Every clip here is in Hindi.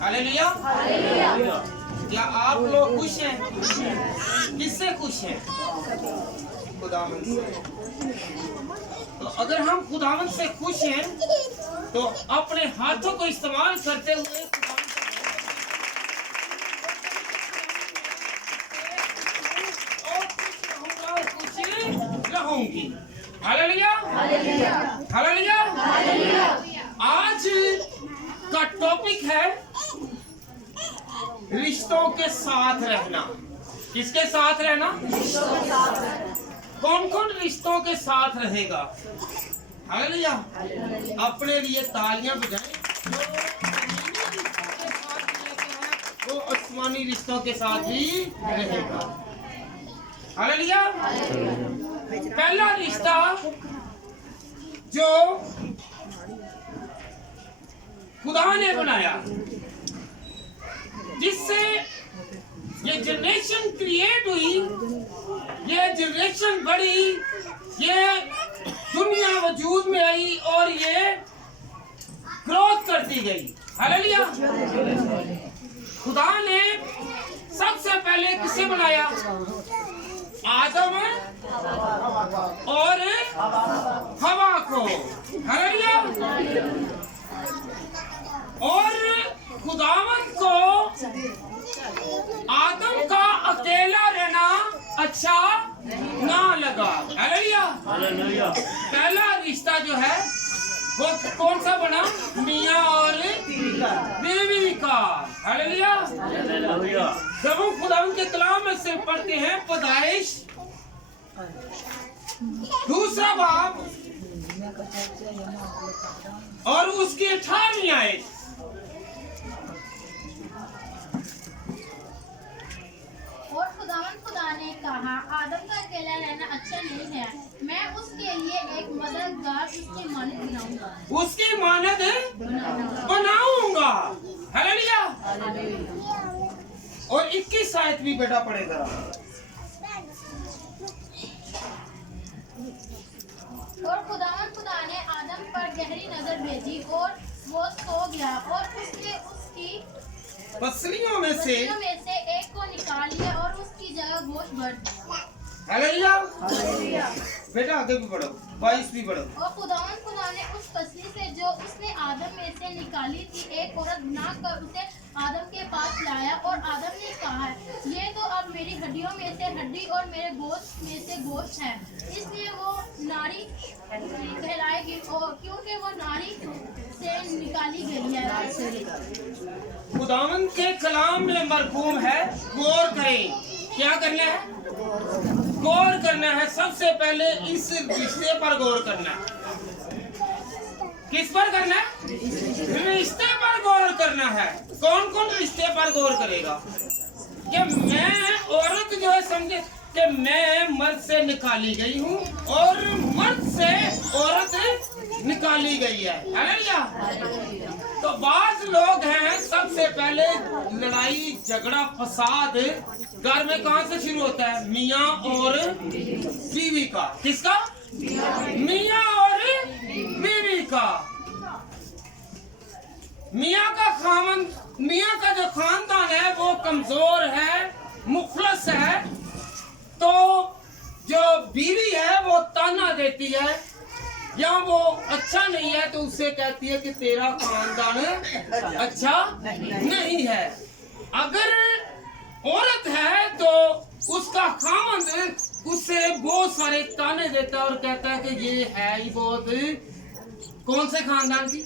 हालेलुया। क्या आप लोग खुश हैं? किससे खुश हैं? खुदावंद से। तो अगर हम खुदावंद से खुश हैं तो अपने हाथों को इस्तेमाल करते हुए रहूंगी। Hallelujah, hallelujah. आज का टॉपिक है रिश्तों के साथ रहना। किसके साथ रहना? कौन कौन रिश्तों के साथ रहेगा? हालेलुया। अपने लिए तालियां बजाएं। वो आसमानी रिश्तों के साथ ही रहेगा। हालेलुया। पहला रिश्ता जो खुदा ने बनाया, जिससे ये जनरेशन क्रिएट हुई, ये जनरेशन बढ़ी, ये दुनिया वजूद में आई और ये ग्रोथ करती गई। हालेलुया। खुदा ने सबसे पहले किसे बनाया? आदम और हवा को। हालेलुया। और खुदावंद को आदम का अकेला रहना अच्छा ना लगा। हालेलुया। पहला रिश्ता जो है वो कौन सा बना? मियाँ और बीवी का। हालेलुया। जब हम खुदावंद के कलाम में से पढ़ते हैं पैदाइश 2 बाब और उसकी 18वीं आयत, और खुदा ने कहा आदम का अकेला रहना अच्छा नहीं है, मैं उसके लिए एक मददगार उसकी मानद बनाऊंगा। उसकी मानद बनाऊंगा। हालेलुया। और 21 आयत भी बेटा पड़ेगा। और खुदा ने आदम पर गहरी नजर भेजी और वो सो गया और उसने उसकी पसलियों में से एक को निकाल लिया और उसकी जगह गोश्त भर दिया। हालेलुया। बेटा आगे भी बढ़ो, 22 भी बढ़ो। और खुदा ने उस पसली से जो उसने आदम में से निकाली थी एक औरत बनाकर उसे आदम के पास लाया। और आदम ने कहा ये तो अब मेरी हड्डियों में से हड्डी और मेरे गोश्त में से गोश्त है, इसलिए वो नारी कहलाएगी क्योंकि वो नारी से निकाली गई है। खुदावंद के कलाम में मरकूम है, गौर करें। क्या करना है? गौर करना है। सबसे पहले इस रिश्ते पर गौर करना है। किस पर करना है? रिश्ते पर गौर करना है। कौन कौन रिश्ते पर गौर करेगा? कि मैं औरत जो है समझे कि मैं मर्द से निकाली गई हूँ और मर्द से औरत निकाली गई है। हालेलुया। तो बाज लोग हैं, सबसे पहले लड़ाई झगड़ा फसाद घर में कहाँ से शुरू होता है? मियाँ और बीवी का। किसका? मियाँ और बीवी का। मियाँ का जो खानदान है वो कमजोर है, मुखलस है, तो जो बीवी है वो ताना देती है या वो अच्छा नहीं है तो उससे कहती है कि तेरा खानदान अच्छा नहीं है। अगर औरत है तो उसका खामंद उससे बहुत सारे ताने देता है और कहता है कि ये है ही बहुत कौन से खानदान की,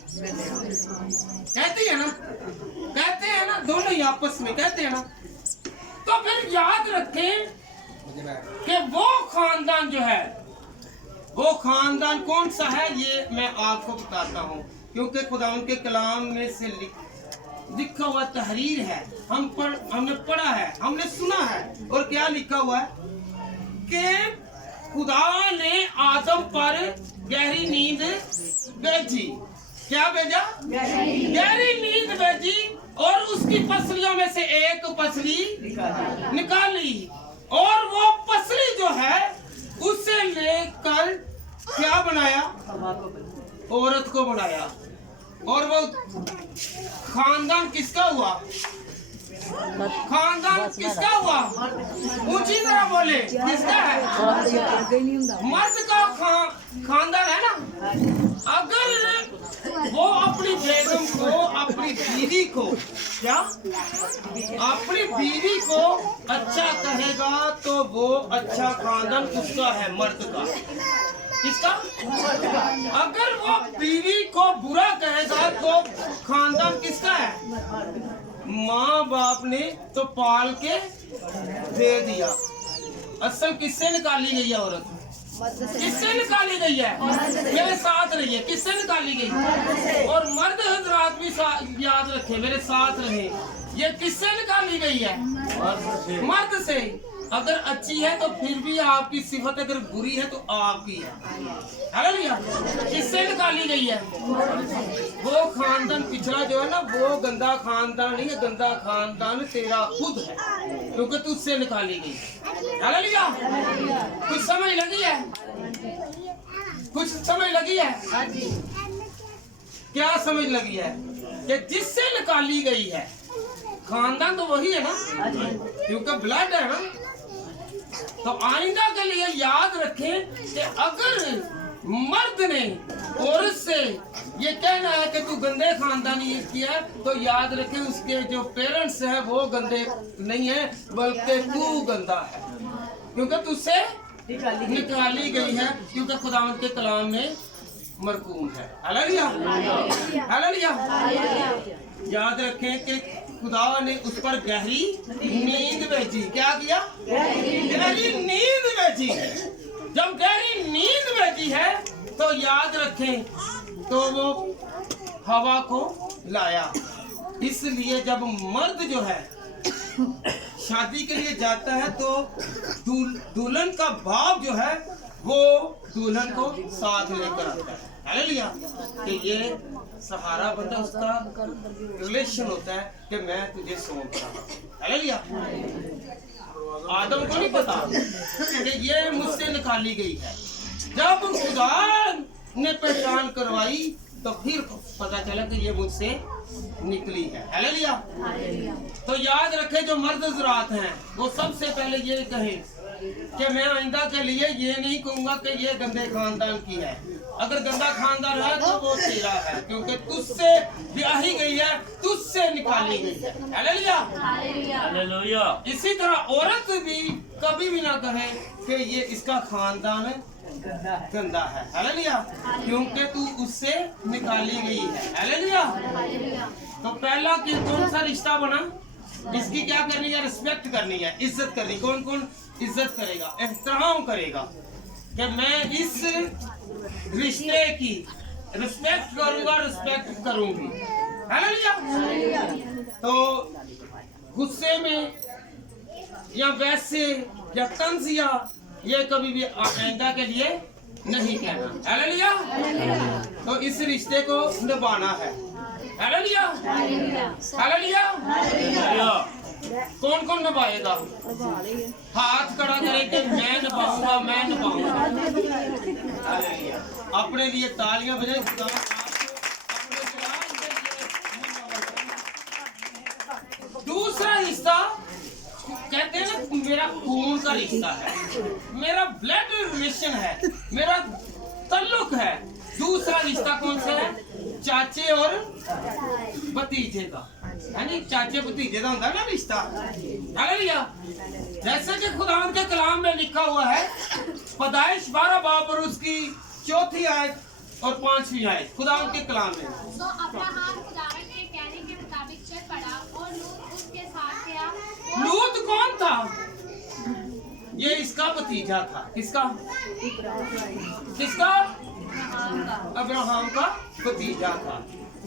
कहती है ना, कहते हैं ना, दोनों ही आपस में कहते हैं ना। तो फिर याद रखें कि वो खानदान जो है, वो खानदान कौन सा है ये मैं आपको बताता हूँ, क्योंकि खुदावंद के कलाम में से लिखा हुआ तहरीर है। हमने पढ़ा है, हमने सुना है। और क्या लिखा हुआ है कि खुदा ने आदम पर गहरी नींद भेजी। क्या भेजा? गहरी नींद भेजी और उसकी पसलियों में से एक पसली निकाली और वो पसली जो है उसे लेकर क्या बनाया, औरत को बनाया। और वो खानदान किसका हुआ, खानदान किसका हुआ, ऊंची तरह बोले, किसका है, मर्द का खानदान है ना। अगर वो अपनी बेगम को, अपनी बीवी को, क्या अपनी बीवी को अच्छा कहेगा तो वो अच्छा खानदान उसका है, मर्द का, किसका, अगर वो बीवी को बुरा कहेगा तो खानदान किसका है, माँ बाप ने तो पाल के दे दिया। असल किससे निकाली गई है औरत, किससे निकाली गई है, मेरे साथ रहिए, किससे निकाली गई, और मर्द हजरात भी याद रखे, मेरे साथ रहे, ये किससे निकाली गई है, मर्द से। अगर अच्छी है तो फिर भी आपकी सिफत, अगर बुरी है तो आपकी है, हालेलुया। किससे निकाली गई है, वो खानदान पिछड़ा जो है ना, वो गंदा खानदान नहीं है, गंदा खानदान तेरा खुद है, क्योंकि तुझसे निकाली गई, हालेलुया। कुछ समझ लगी है, कुछ समझ लगी है, क्या समझ लगी है, कि जिससे निकाली गई है, खानदान तो वही है ना, क्योंकि ब्लड है ना। तो आइंदा के लिए याद रखें कि अगर मर्द ने औरत से ये कहना है कि तू गंदे खानदानी किया, तो याद रखें उसके जो पेरेंट्स हैं वो गंदे नहीं है, बल्कि तू गंदा है, क्योंकि तुझसे निकाली गई है, क्योंकि खुदावंद के कलाम में मरकूम है। Hallelujah, hallelujah. याद रखें कि खुदा ने उस पर गहरी नींद भेजी। क्या किया, गहरी नींद भेजी। जब गहरी नींद भेजी है तो याद रखें तो वो हवा को लाया। इसलिए जब मर्द जो है शादी के लिए जाता है तो दुल्हन का बाप जो है वो दुल्हन को साथ लेकर आता है, हालेलुया। कि ये सहारा बंदा, उसका रिलेशन होता है कि मैं तुझे सौंप रहा हूं, हालेलुया। आदम को नहीं पता कि ये मुझसे निकाली गई है। जब खुदा ने पहचान करवाई तो फिर पता चला कि ये मुझसे निकली है, हालेलुया। तो याद रखें जो मर्द हज़रात हैं वो सबसे पहले ये कहें कि मैं आइंदा के लिए ये नहीं कहूंगा कि ये गंदे खानदान की है। अगर गंदा खानदान है तो वो तेरा है, क्योंकि तुझसे ब्याही गई है, तुझसे निकाली गई है, हालेलुया, हालेलुया। इसी तरह औरत भी कभी भी ना कहे कि ये इसका खानदान गंदा है, हालेलुया, क्योंकि तू उससे निकाली गई है, हालेलुया। तो पहला कि कौन सा रिश्ता बना, इसकी क्या करनी है, रिस्पेक्ट करनी है, इज्जत करनी। कौन कौन इज्जत करेगा, एहतराम करेगा कि मैं इस रिश्ते की रिस्पेक्ट करूंगा, रिस्पेक्ट करूंगी, हालेलुया। तो गुस्से में या वैसे या तंजिया ये कभी भी आइंदा के लिए नहीं कहना, हालेलुया। तो इस रिश्ते को निभाना है, हालेलुया, हालेलुया। कौन कौन निभाएगा, हाथ खड़ा करेंगे, मैं निभाऊंगा, मैं निभाऊंगा, हालेलुया। अपने लिए तालियां बजाएं। दूसरा रिश्ता कहते हैं ना, मेरा खून का रिश्ता है, मेरा ब्लड रिलेशन है, मेरा ताल्लुक है। दूसरा रिश्ता कौन सा है, चाचे और भतीजे का, यानी चाचे भतीजे का होता है ना रिश्ता, हालेलुया। जैसे कि खुदावंद के कलाम में लिखा हुआ है, पैदाइश 12 बाब और उसकी 4थी आयत और 5वीं आयत, खुदावंद के कलाम में। तो अब्राहम खुदावंद के कहने के मुताबिक चल पड़ा और लूत उसके साथ गया। लूत कौन था, ये इसका भतीजा था, किसका, किसका, अब्राहम का भतीजा था,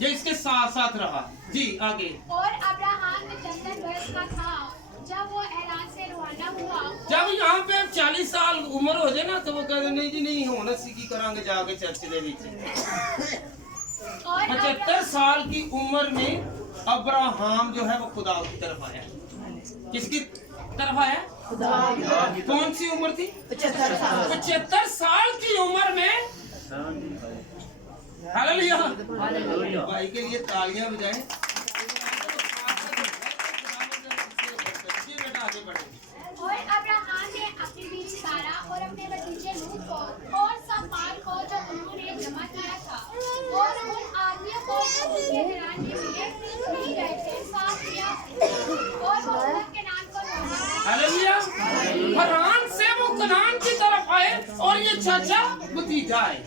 ये इसके साथ साथ रहा। जी आगे। और अब्राहम 75 वर्ष का था जब वो ऐलान से रवाना हुआ। जब यहाँ पे 40 साल उम्र हो जाए ना तो वो कहते नहीं जी नहीं होना सीखी करांगे जाके चर्च दे नीचे। 75 साल की उम्र में अब्राहम जो है वो खुदा की तरफ आया। किसकी तरफ आया, कौन सी उम्र थी? 75 साल की उम्र में। हालेलुया। भाई के लिए तालियां बजाएं। और अब्राहम ने अपनी बीवी सारा और अपने भतीजे लूत को और सब माल को जो उन्होंने जमा किया था और उन आदमियों को जो उनके घराने में नहीं रहे थे साफ किया और वो उलग के नाम को लौटा। हालेलुया। हरान से वो कनान की तरफ आए और ये चाचा भतीजा आए।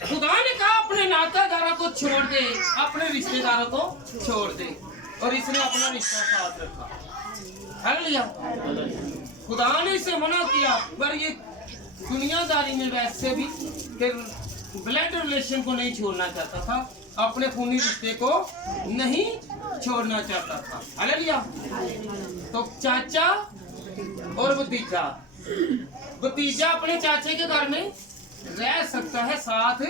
खुदा ने कहा अपने नातादारों को छोड़ दे, अपने रिश्तेदारों को छोड़ दे, और इसने अपना रिश्ता साथ रखा। हालेलुया। खुदा ने इसे मना किया, पर ये दुनियादारी में वैसे भी ब्लड रिलेशन को नहीं छोड़ना चाहता था, अपने खूनी रिश्ते को नहीं छोड़ना चाहता था। हालेलुया। तो चाचा और भतीजा, भतीजा अपने चाचे के घर में रह सकता है, साथ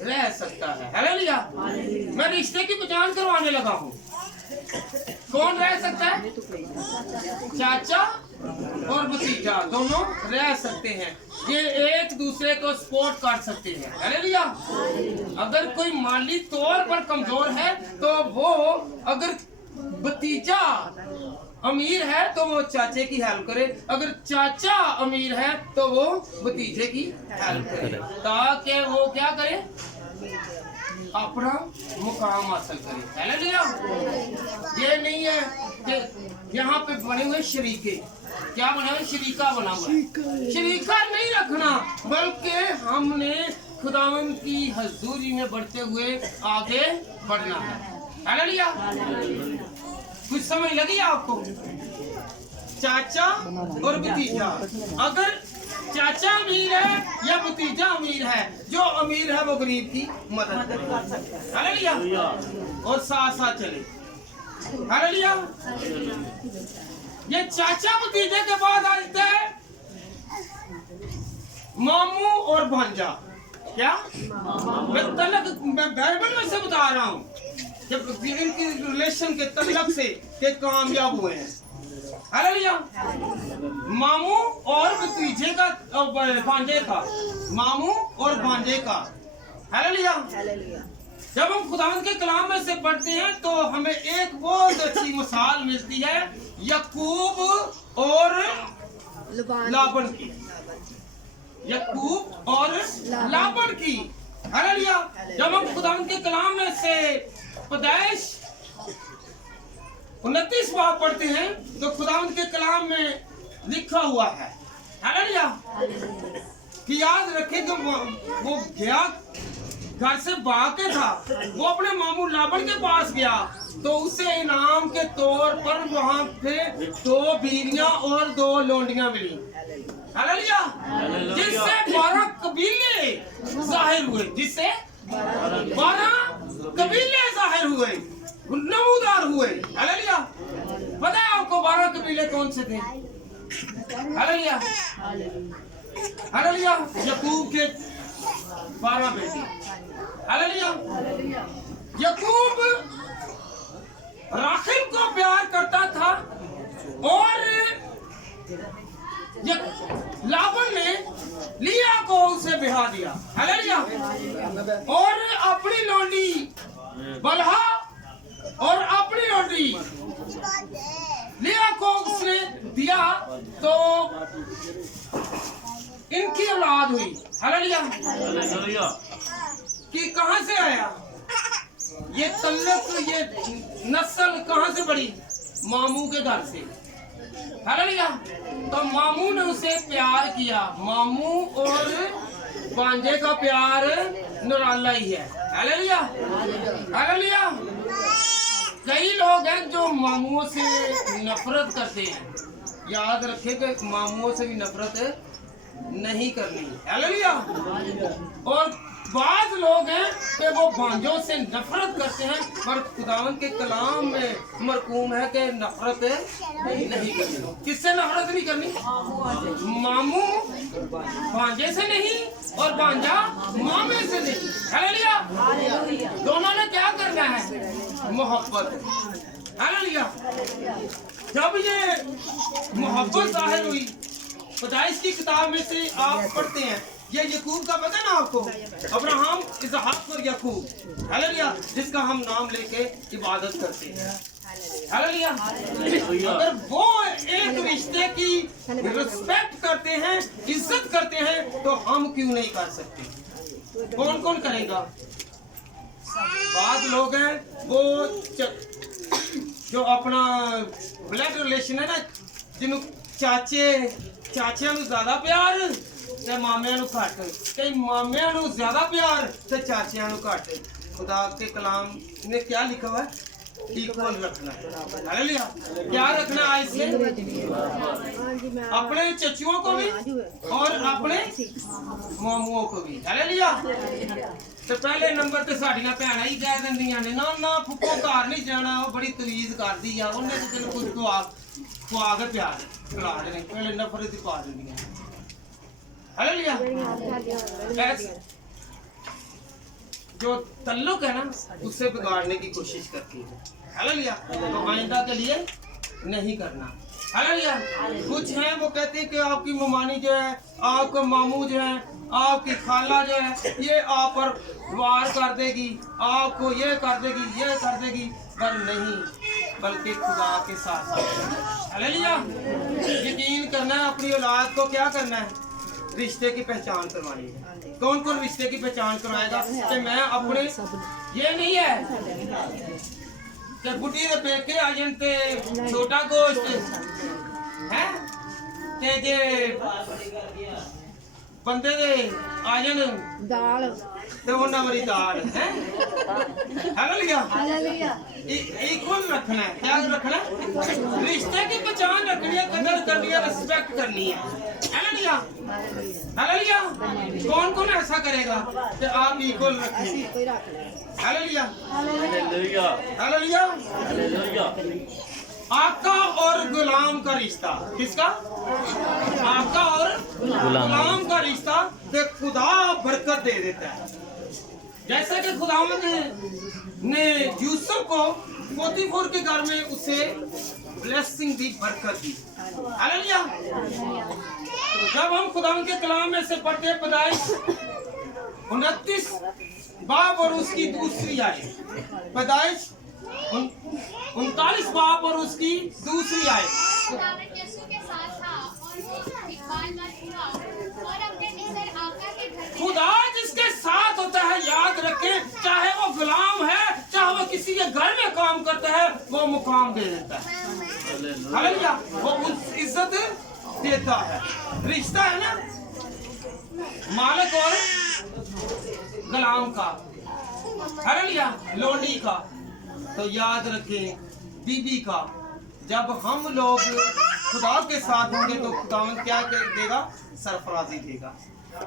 रह सकता है। हालेलुया। मैं रिश्ते की पहचान करवाने लगा हूँ। कौन रह सकता है? चाचा और भतीजा दोनों रह सकते हैं। ये एक दूसरे को सपोर्ट कर सकते हैं। हालेलुया। अगर कोई माली तौर पर कमजोर है तो वो, अगर भतीजा अमीर है तो वो चाचे की हेल्प करे, अगर चाचा अमीर है तो वो भतीजे की हेल्प करे, ताकि वो क्या करे, अपना मुकाम हासिल करे। हालेलुया। ये नहीं है कि यहाँ पे बने हुए शरीके, क्या बना हुआ? शरीका बना हुआ। शरीका नहीं रखना, बल्कि हमने खुदावंद की हजूरी में बढ़ते हुए आगे बढ़ना है। हालेलुया। कुछ समझ लगी आपको? चाचा और भतीजा, अगर चाचा अमीर है या भतीजा अमीर है, जो अमीर है वो गरीब की मदद करे। हालेलुया। और साथ साथ चले। हालेलुया। ये चाचा भतीजे के बाद आते हैं मामू और भांजा। क्या? मैं बाइबल में से बता रहा हूँ, जब इनकी रिलेशन के तलक से के कामयाब हुए हैं। हालेलुया। मामू और भतीजे का, भांजे का, मामू और भांजे का। हालेलुया। जब हम खुदावंद के कलाम में से पढ़ते हैं तो हमें एक बहुत अच्छी मिसाल मिलती है याकूब और लाबन की। याकूब और लाबन की। हालेलुया। जब हम खुदावंद के कलाम में से पैदाइश 29 बाब पढ़ते हैं तो खुदावंद के कलाम में लिखा हुआ है, हालेलुया, कि याद रखें कि वो गया घर से भाग के था, वो अपने मामू लाबन के पास गया तो उसे इनाम के तौर पर वहां पे 2 बीवियां और 2 लोंडियां मिली। हालेलुया। जिससे 12 कबीले जाहिर हुए, जिससे 12 कबीले जाहिर हुए, नमूदार हुए। हालेलुया। पता है आपको 12 कबीले कौन से थे? हालेलुया। हालेलुया। याकूब के 12 बेटे। हालेलुया। याकूब राखिल को प्यार करता था और लाबन ने लिया को उसे बिहा दिया। हालेलुया। और अपनी लौंडी बलहा और अपनी लौंडी लिया को उसने दिया तो इनकी औलाद हुई। हालेलुया। कि कहां से आया ये तल्लक, ये नस्ल कहां से बढ़ी? मामू के घर से। हालेलुया। तो मामू ने उसे प्यार किया। मामू और भांजे का प्यार निराला ही है। हालेलुया। हालेलुया। कई लोग हैं जो मामुओं से नफरत करते हैं। याद रखें कि मामुओं से भी नफरत नहीं करनी। हालेलुया। और बाज लोग हैं कि वो भांजों से नफरत करते हैं, पर खुदावंद के कलाम में मरकूम है कि नफरत नहीं करनी। किससे नफरत नहीं करनी? मामू भांजे से नहीं और भांजा मामे से नहीं। हालेलुया। दोनों ने क्या करना है? मोहब्बत। हालेलुया। जब ये मोहब्बत जाहिर हुई, पैदाइश की किताब में से आप पढ़ते हैं, ये यकूब का पता है ना आपको, अब्राहम इसहाक और यकूब, हालेलुया, जिसका हम नाम लेके इबादत करते हैं, हालेलुया। अगर वो एक रिश्ते की रिस्पेक्ट करते हैं, इज्जत करते हैं, तो हम क्यों नहीं कर सकते? कौन कौन करेगा? बाद लोग हैं वो जो अपना ब्लड रिलेशन है ना, जिन्हों चाचियां ਨੂੰ ਜ਼ਿਆਦਾ ਪਿਆਰ ਤੇ ਮਾਮਿਆਂ ਨੂੰ ਘੱਟ, ਕਈ ਮਾਮਿਆਂ ਨੂੰ ਜ਼ਿਆਦਾ ਪਿਆਰ ਤੇ ਚਾਚਿਆਂ ਨੂੰ ਘੱਟ। खुदा के कलाम ने क्या लिखा हुआ है? इक्वल रखना है, हालेलुया। क्या रखना है इससे? अपने चचुओं को भी और अपने मामुओं को भी, हालेलुया। तो पहले नंबर ते साड़ियां भैणां ही कह दिंदियां ने, ना ना फुप्पो घर नहीं जाना, वो बड़ी तवीज करदी आ, उन्हें तो तेन कुछ खुआ के प्यार खिला देने, पहले नफरत ही पा दिंदियां, हालेलुया। जो तल्लुक है ना, उससे बिगाड़ने की कोशिश करती है, हालेलुया। तो आइंदा के लिए नहीं करना, हालेलुया। कुछ हैं वो कहते हैं कि आपकी ममानी जो है, आपका मामू जो है, आपकी खाला जो है, ये आप पर वार कर देगी, आपको ये कर देगी, ये कर देगी, पर नहीं, बल्कि खुदा के साथ साथ, हालेलुया। यकीन करना है, अपनी औलाद को क्या करना है? रिश्ते की पहचान करवानी है। कौन कौन रिश्ते की पहचान करवाएगा? कि मैं अपने, ये नहीं है कि बुढ़ी दे पेके आ जानते छोटा गोश्त है, कि जे बंदे दे आ जान दाल तो उन्ना वाली दाल है, हालेलुया। इक्वल रखना है, क्या रखना है? रिश्ते की पहचान रखनी है, कदर करनी है, रिस्पेक्ट करनी है, हालेलुया, हालेलुया। कौन कौन ऐसा करेगा कि आप इक्वल रखेंगे? Hallelujah, hallelujah, hallelujah. आका और गुलाम का रिश्ता, किसका? आका और गुलाम का रिश्ता तो खुदा बरकत दे देता है। जैसे कि खुदावंद ने यूसुफ को पोतीफर के घर में उसे ब्लेसिंग दी, बरकत दी, हालेलुया। जब हम खुदावंद के कलाम में से पढ़ते पैदाइश 29 बाब और उसकी दूसरी आयत, पैदाइश 39 बाब और उसकी दूसरी आयत, खुदा जिसके साथ होता है, याद रखें, चाहे वो गुलाम है, चाहे वो किसी के घर में काम करता है, वो मुकाम दे देता है, हालेलुया। वो इज्जत देता है। रिश्ता है ना मालिक और गुलाम का, हालेलुया, लोंडी का। तो याद रखें, बीबी का। जब हम लोग खुदा के साथ होंगे तो खुदावंद क्या देगा? सरफराजी देगा।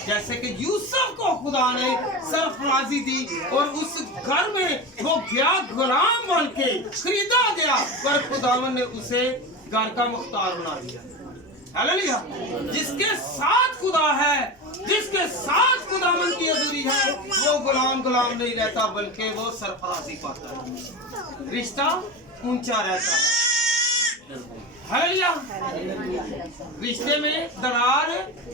जैसे कि यूसुफ को खुदा ने सरफराजी दी और उस घर में वो गया गुलाम बन के, खरीदा गया, पर खुदावंद ने उसे घर का मुख्तार बना दिया, हालेलुया। जिसके साथ खुदा है, जिसके साथ खुदावंद की हजूरी है, वो गुलाम नहीं रहता, बल्कि वो सरफराजी पाता है, रिश्ता ऊंचा रहता है, हालेलुया। रिश्ते में दरार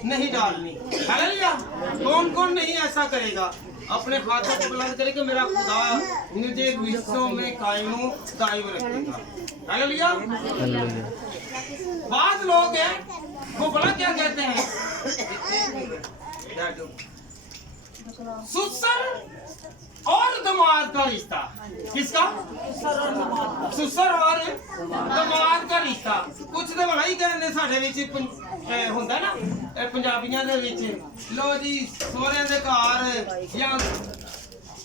नहीं डालनी, हालेलुया। कौन कौन नहीं ऐसा करेगा? अपने हाथों को बुलंद करे कि मेरा खुदा मुझे रिश्तों में कायम दायम रखेगा, हालेलुया। बाद लोग हैं वो बड़ा क्या कहते हैं? सुसर और दमाद का रिश्ता, किसका? सुसर और दमाद का रिश्ता। कुछ तो बड़ा ही कहते साढ़े विच हुंदा ना पंजाबियां दे विच, लो जी सोहरे दे घर या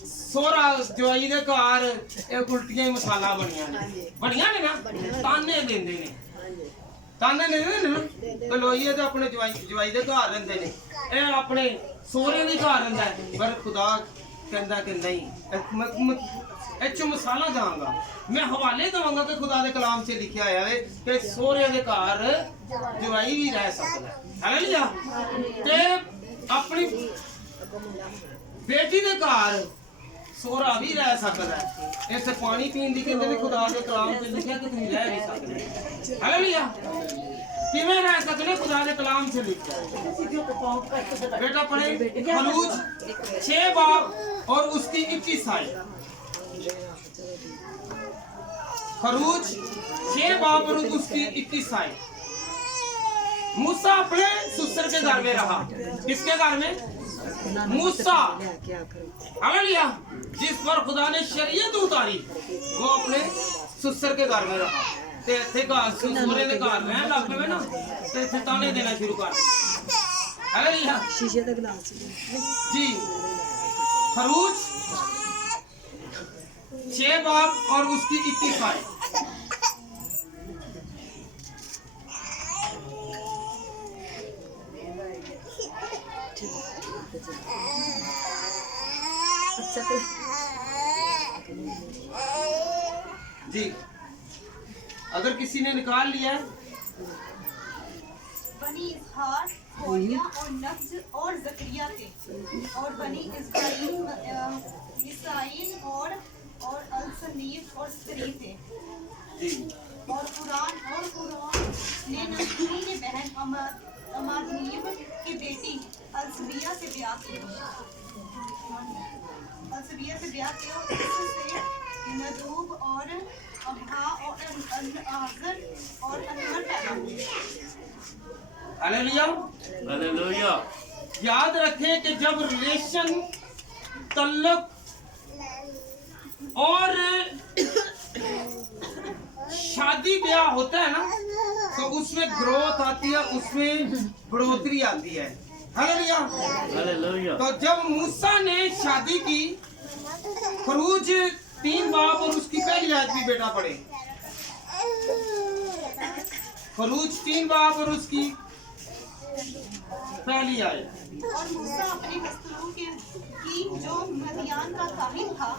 सोहरा जवाई दे घर उल्टियां मसाला बनियां ने ना, ताने देंदे ने, ताने देंदे ने। कलोईए तो अपने जवाई दे घर रहिंदे ने, ए अपने सोहरे दे घर रहिंदा है, पर खुदा कहता कि नहीं, इचो मसाला जाऊंगा। मैं हवाले दूंगा कि खुदा के कलाम से लिखा है कि सोहरे के घर जवाई भी रह सकता है, हालेलुया। ते अपनी बेटी के घर सोरा भी रह सकता है। इस पानी पीन दी कहते ने खुदा के कलाम ते लिखा कि तुम रह नहीं सकते। हालेलुया। किवें रह सकते खुदा के कलाम से लिखा। बेटा पढ़े खलूज 6 बाब और उसकी 21 आयत। खरूज 6 बाब और उसकी 21 आयत। मूसा अपने सुसर के घर में रहा। किसके घर में? मूसा। हालेलुया। जिस पर खुदा ने शरीयत उतारी वो अपने सुसर के घर में रहा। ते थे का सुसरे के घर में लग पे ना ते थे ताने देना शुरू कर। हालेलुया। शीशे का गिलास जी खरूज 6 बाब और उसकी 21 आयत। अच्छा जी अगर किसी ने निकाल लिया है बनी इसहार, होलिया और नफ्ज और जकरिया थे और बनी इस्राइल और अलसनीफ और स्त्री थे जी और कुरान ने नबी ने बहन अमादनीब की बेटी अलसबिया से ब्याह किया और इससे नदूब और अबहा और अनआजर और अनवर पैदा हुए। हालेलुया। हालेलुया। याद रखें कि जब रिलेशन तल्लक और शादी ब्याह होता है ना तो उसमें ग्रोथ आती है, उसमें बढ़ोतरी आती है। हालेलुया। हालेलुया। तो जब मूसा ने शादी की खरूज 3 बाब और उसकी पहली आयत भी बेटा पढ़े। खरूज 3 बाब और उसकी पहली आयत। और मूसा अपने वस्त्रों की जो मदियान का काहिन था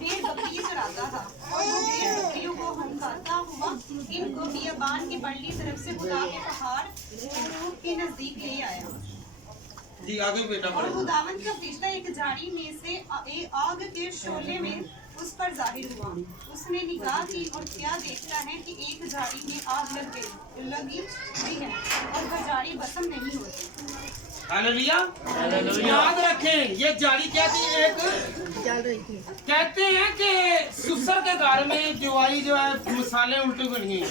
भेड़ बकरी चराता था और वो भेड़ बकरियों को हंकारता हुआ इनको बियाबान की पड़ली तरफ से खुदा के पहाड़ के नजदीक ले आया। जी आगे बेटा और पढ़े। खुदावंद का फरिश्ता एक झाड़ी में से आग के शोले में उस पर जाहिर हुआ। उसने निगाह की और क्या देखता है कि एक झाड़ी में आग लगी हुई है और वह झाड़ी भस्म नहीं होती। हालेलुया। हालेलुया। याद रखें ये जाली क्या थी? एक चल रही थी। कहते हैं कि सुसर के घर में जुआई जो है मसाले उल्टी बनी है।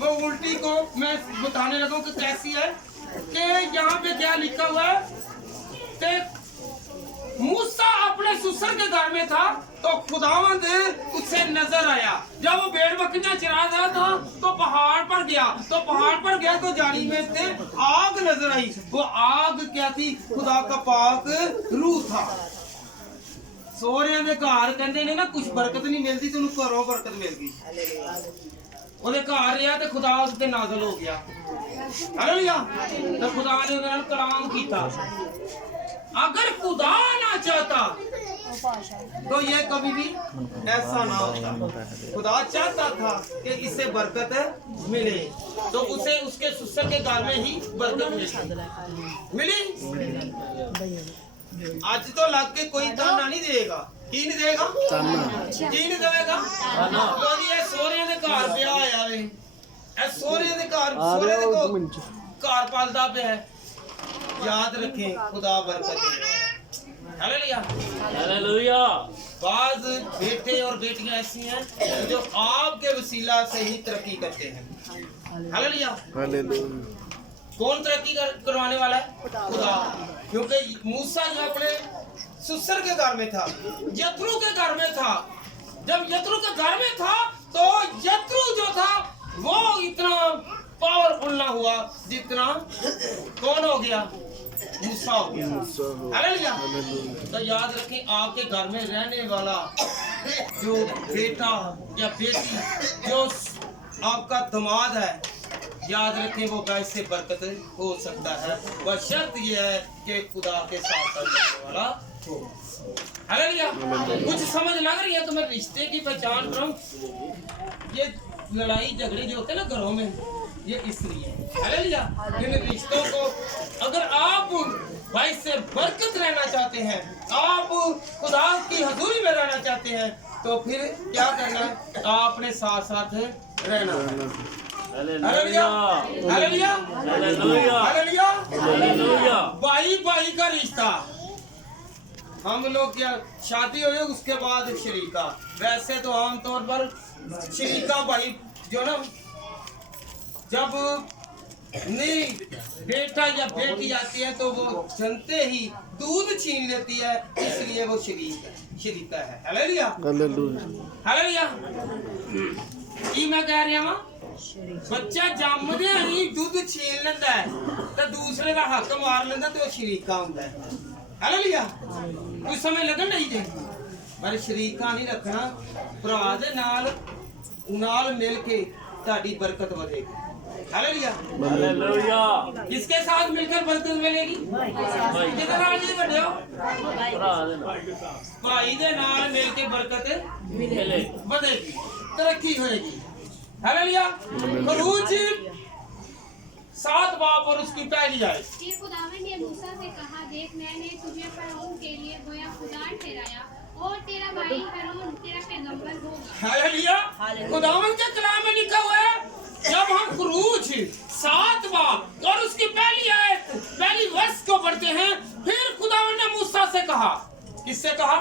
वो उल्टी को मैं बताने लगा कि कैसी है कि यहाँ पे क्या लिखा हुआ है कि मूसा अपने सुसर के घर में था तो खुदावंद उसे नजर आया। जब वो भेड़ बकरियां चरा रहा था तो पहाड़ पर गया तो जाली में से आग नजर आई। वो आग क्या थी? खुदा का पाक रूह था। सोहरिया के घर कहते ने ना कुछ बरकत नहीं मिलती तो उन्हें घरों बरकत मिल गई। ਉਹਦੇ ਘਰ ਰਿਹਾ ਤੇ ਖੁਦਾ ਉਸ ਤੇ ਨਾਜ਼ਲ ਹੋ ਗਿਆ। हालेलुया। तो खुदा ने उनके नाल कलाम कीता। अगर खुदा ना चाहता तो ये कभी भी ऐसा ना होता। खुदा चाहता था कि इसे बरकत मिले तो उसे उसके ससुर के घर में ही बरकत मिली। आज तो लग के कोई ताना नहीं देगा। की नहीं देगा? की नहीं देगा? तो ये सोहरे दे घर ब्याह आया वे। ਇਹ ਸੋਹਰੇ ਦੇ ਘਰ ਸੋਹਰੇ ਦੇ ਕੋ ਘਰ ਪਾਲਦਾ ਪਿਆ ਹੈ। याद रखें खुदा बरकत दे। हालेलुया। हालेलुया। बाज बेटे और बेटियां ऐसी हैं जो आपके वसीला से ही तरक्की करते हैं। हालेलुया। कौन तरक्की करवाने वाला है? खुदा। क्योंकि मूसा जो अपने सुसर के घर में था, यत्रो के घर में था। जब यत्रो के घर में था तो यत्रो जो था वो इतना पावरफुल ना हुआ जितना कौन हो गया? मूसा हो गया। हालेलुया। तो याद रखें आपके घर में रहने वाला जो बेटा या बेटी जो आपका दामाद है, याद रखें वो बाइस से बरकत हो सकता है। वह शर्त ये है कि खुदा के साथ रहने वाला हो। हालेलुया। कुछ समझ लग रही है तो मैं रिश्ते की पहचान करूं। ये लड़ाई झगड़े जो होते हैं ना घरों में ये इसलिए। हालेलुया। इन रिश्तों को अगर आप भाई से बरकत रहना चाहते हैं, आप खुदा की हजूरी में रहना चाहते हैं, तो फिर क्या करना है? आपने साथ साथ रहना है। Hallelujah, hallelujah, hallelujah, hallelujah. Hallelujah. भाई भाई का रिश्ता, हम लोग क्या शादी हो गई उसके बाद शरीका, वैसे तो आमतौर पर शरीका भाई जो ना, जब नहीं बेटा या बेटी आती है तो वो जनते ही दूध छीन लेती है, इसलिए वो शरीका है। Hallelujah, hallelujah. की मैं कह रहा हूं, बच्चा जमदे ही दूध छीन लेंदा है तो दूसरे का हक मार लेंदा तो शरीका हुंदा है। हालेलुया। कुछ समय लगन नहीं जे, पर शरीका नहीं रखना, भरा दे नाल मिल के ताड़ी बरकत बढ़ेगी। Hallelujah, hallelujah. किसके साथ मिलकर बरकत मिलेगी? किसके नाल जी बड़े हो? भाई दे नाल मिल के बरकत मिले। बढ़ेगी, तरक्की होएगी। हालेलुया। खरूज 7 बाप और उसकी पहली आयत। फिर खुदावंद ने मूसा से कहा, देख मैंने तुझे फरौन के लिए गोया खुदा ठहराया और तेरा भाई हारून तेरा पैगंबर होगा। हालेलुया। खुदावंद के कलाम में लिखा हुआ है, जब हम खरूज 7 बाप और उसकी पहली आयत पहली वर्ष को पढ़ते हैं, फिर खुदावंद ने मूसा से कहा, किससे कहा?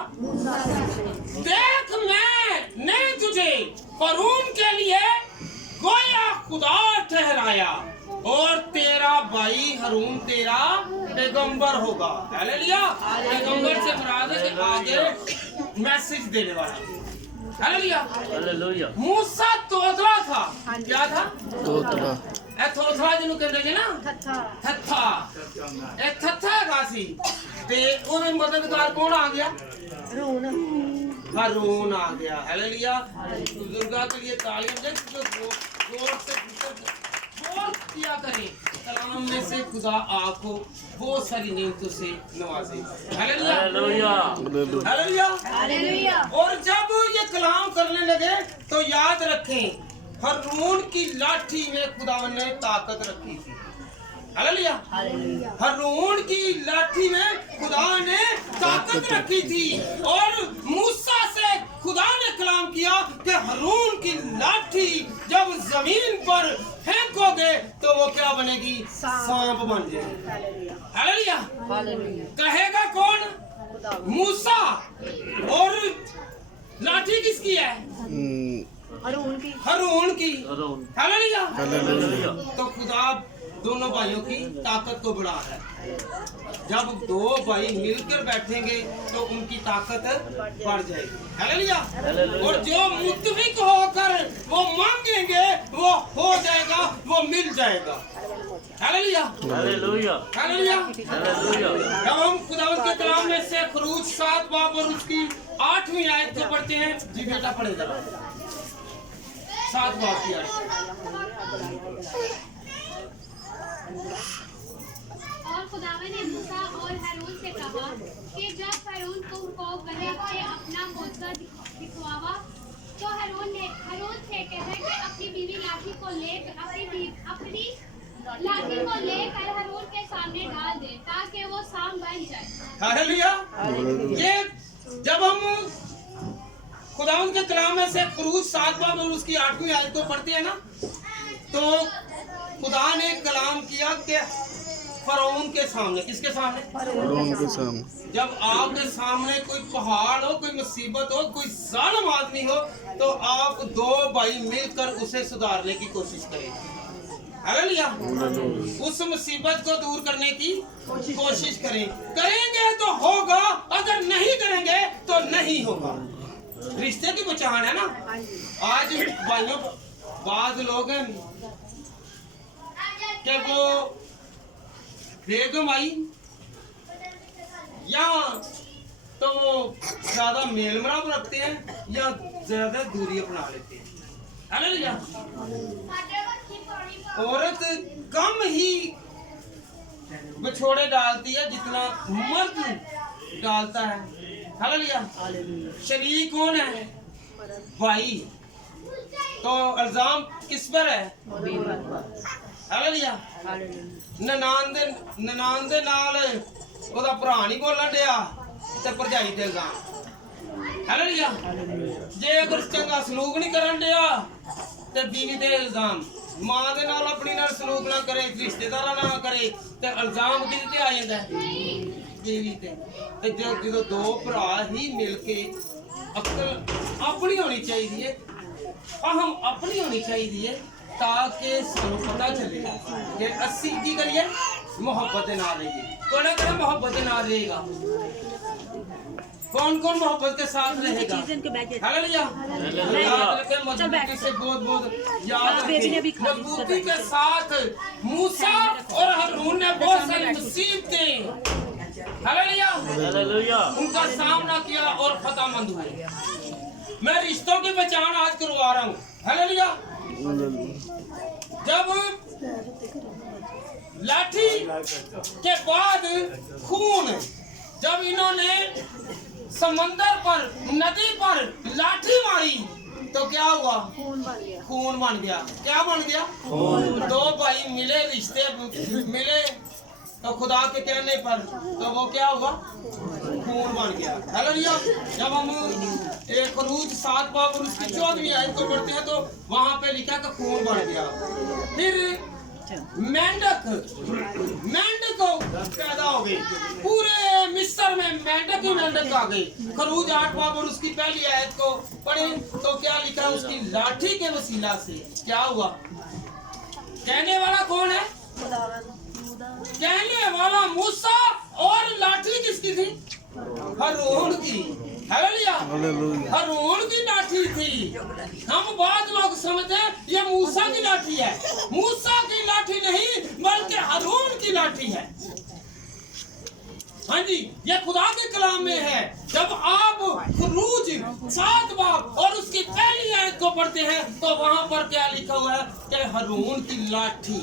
देख मैंने तुझे फरौन के लिए गोया खुदा ठहराया और तेरा भाई हारून तेरा पैगंबर होगा। हालेलुया। पैगंबर से मुराद है कि आगे मैसेज देने वाला। Hallelujah, hallelujah. मूसा तोतला था। क्या था? तोतला। ए तोतला जिन्हों कहते हैं ना, थत्था। ए थत्था गासी ते ओदे मददगार कौन आ गया? हारून आ गया। हालेलुया। बुजुर्गों के लिए तालियां दें जो जोर से बोल किया करें, कलाम में से खुदा आपको बहुत सारी नेमतों से नवाजे। Hallelujah, hallelujah. Hallelujah, hallelujah. और जब ये कलाम करने लगे तो याद रखें, हारून की लाठी में खुदावन ने ताकत रखी थी। हालेलुया, हारून की लाठी में खुदा ने ताकत रखी थी और मूसा से खुदा ने कलाम किया कि हारून की लाठी जब जमीन पर फेंकोगे तो वो क्या बनेगी? सांप बन जाएगी। हालेलुया। कहेगा कौन? मूसा। और लाठी किसकी है? हारून की। हालेलुया। तो खुदा दोनों भाइयों की ताकत को बढ़ा है। जब 2 भाई मिलकर बैठेंगे तो उनकी ताकत बढ़ जाएगी। हालेलुया। और जो मुत्तफिक होकर वो मांगेंगे वो हो जाएगा, वो मिल जाएगा। Hallelujah, hallelujah. हालेलुया। हालेलुया। जब हम खुदावंद के कलाम में से खरूज 7 बाब और उसकी 8वीं आयत को पढ़ते हैं, जी बेटा पढ़े जरा 7 बाब की आयत। और खुदावंद ने मूसा और हारून से कहा कि जब फरौन तुमको कहे कि अपना मोजज़ा दिखवावा, तो हारून से कहे कि अपनी बीवी लाठी को लेकर हारून के सामने डाल दे ताकि वो सांप बन जाए। हालेलुया। ये जब हम खुदावंद के कलाम में से खरूज 7 बाब और उसकी 8वीं आयत को पढ़ते हैं ना, तो खुदा ने कलाम किया कि फरौन के सामने, किसके सामने? फरौन के सामने। जब आपके सामने कोई पहाड़ हो, कोई मुसीबत हो, कोई जालिम आदमी हो, तो आप 2 भाई मिलकर उसे सुधारने की कोशिश करें। हालेलुया। उस मुसीबत को दूर करने की कोशिश करें। करेंगे तो होगा, अगर नहीं करेंगे तो नहीं होगा। रिश्ते की पहचान है ना। आज भाइयों बाद लोग हैं कि वो बेगम आई या तो ज्यादा मेल मिलाप रखते हैं या ज्यादा दूरी अपना लेते हैं। हालेलुया। औरत कम ही बछोड़े डालती है जितना मर्द डालता है। हालेलुया। शरीक कौन है? भाई। तो इल्जाम किस पर है? हालेलुया। ननान दे नाल ਉਹਦਾ ਭਰਾ ਨਹੀਂ ਬੋਲਣ ਡਿਆ ਤੇ ਭਰਜਾਈ ਤੇ ਇਲਜ਼ਾਮ। ਹਾਲੇਲੂਇਆ। ਜੇ ਅਗਰ ਚੰਗਾ ਸਲੂਕ ਨਹੀਂ ਕਰਨ ਡਿਆ ਤੇ ਬੀਵੀ ਤੇ ਇਲਜ਼ਾਮ। ਮਾਂ ਦੇ ਨਾਲ ਆਪਣੀ ਨਾਲ ਸਲੂਕ ਨਾ ਕਰੇ, ਰਿਸ਼ਤੇਦਾਰਾਂ ਨਾਲ ਕਰੇ ਤੇ ਇਲਜ਼ਾਮ ਕਿਹਦੇ ਤੇ ਆ ਜਾਂਦਾ ਹੈ? ਬੀਵੀ ਤੇ। ਤੇ ਜਦੋਂ ਦੋ ਭਰਾ ਹੀ ਮਿਲ ਕੇ ਅਕਲ ਆਪਣੀ ਹੋਣੀ ਚਾਹੀਦੀ ਹੈ, ਅਹਮ ਆਪਣੀ ਹੋਣੀ ਚਾਹੀਦੀ ਹੈ ਤਾਂ ਕਿ ਸਾਨੂੰ ਪਤਾ ਚੱਲੇ ਕਿ ਅਸੀਂ ਕੀ ਕਰੀਏ, ਮੁਹੱਬਤ ਦੇ ਨਾਲ ਰਹੀਏ। ਕੋਣਾ ਕੋਣਾ ਮੁਹੱਬत ਦੇ ਨਾਲ रहेगा, कौन कौन मोहब्बत के साथ रहेगा? हालेलुया। याद रखें, मजबूती से बहुत याद रखें, मजबूती के साथ मूसा और हारून ने बहुत सारी मुसीबतें हालेलुया हालेलुया उनका सामना किया और फतेहमंद हुए। मैं रिश्तों की पहचान आज करवा रहा हूँ। हालेलुया। जब लाठी के बाद खून, जब इन्होंने समंदर पर, नदी पर लाठी मारी तो क्या हुआ? खून बन गया। क्या बन गया? दो भाई मिले, रिश्ते मिले तो खुदा के कहने पर तो वो क्या हुआ? खून बन गया। हालेलुया। जब हम एक खरूज 7 बाब और उसकी 14वीं आयत को पढ़ते हैं तो वहां पे लिखा कि खून बन गया। फिर मेंढक पैदा हो गई, पूरे मिस्र में मेंढक ही मेंढक आ गई। खरूज 8 बाब और उसकी पहली आयत को पढ़े तो क्या लिखा? उसकी लाठी के वसीला से क्या हुआ? कहने वाला कौन है? कहने वाला मूसा और लाठी किसकी थी? हारून की। हालेलुया। हारून की लाठी थी। हम बाद लोग समझते हैं ये मूसा की लाठी है। मूसा की लाठी नहीं बल्कि हारून की लाठी है। हाँ जी, ये खुदा के कलाम में है। जब आप खरूज 7 बाब और उसकी पहली आयत को पढ़ते हैं तो वहां पर क्या लिखा हुआ है कि हारून की लाठी।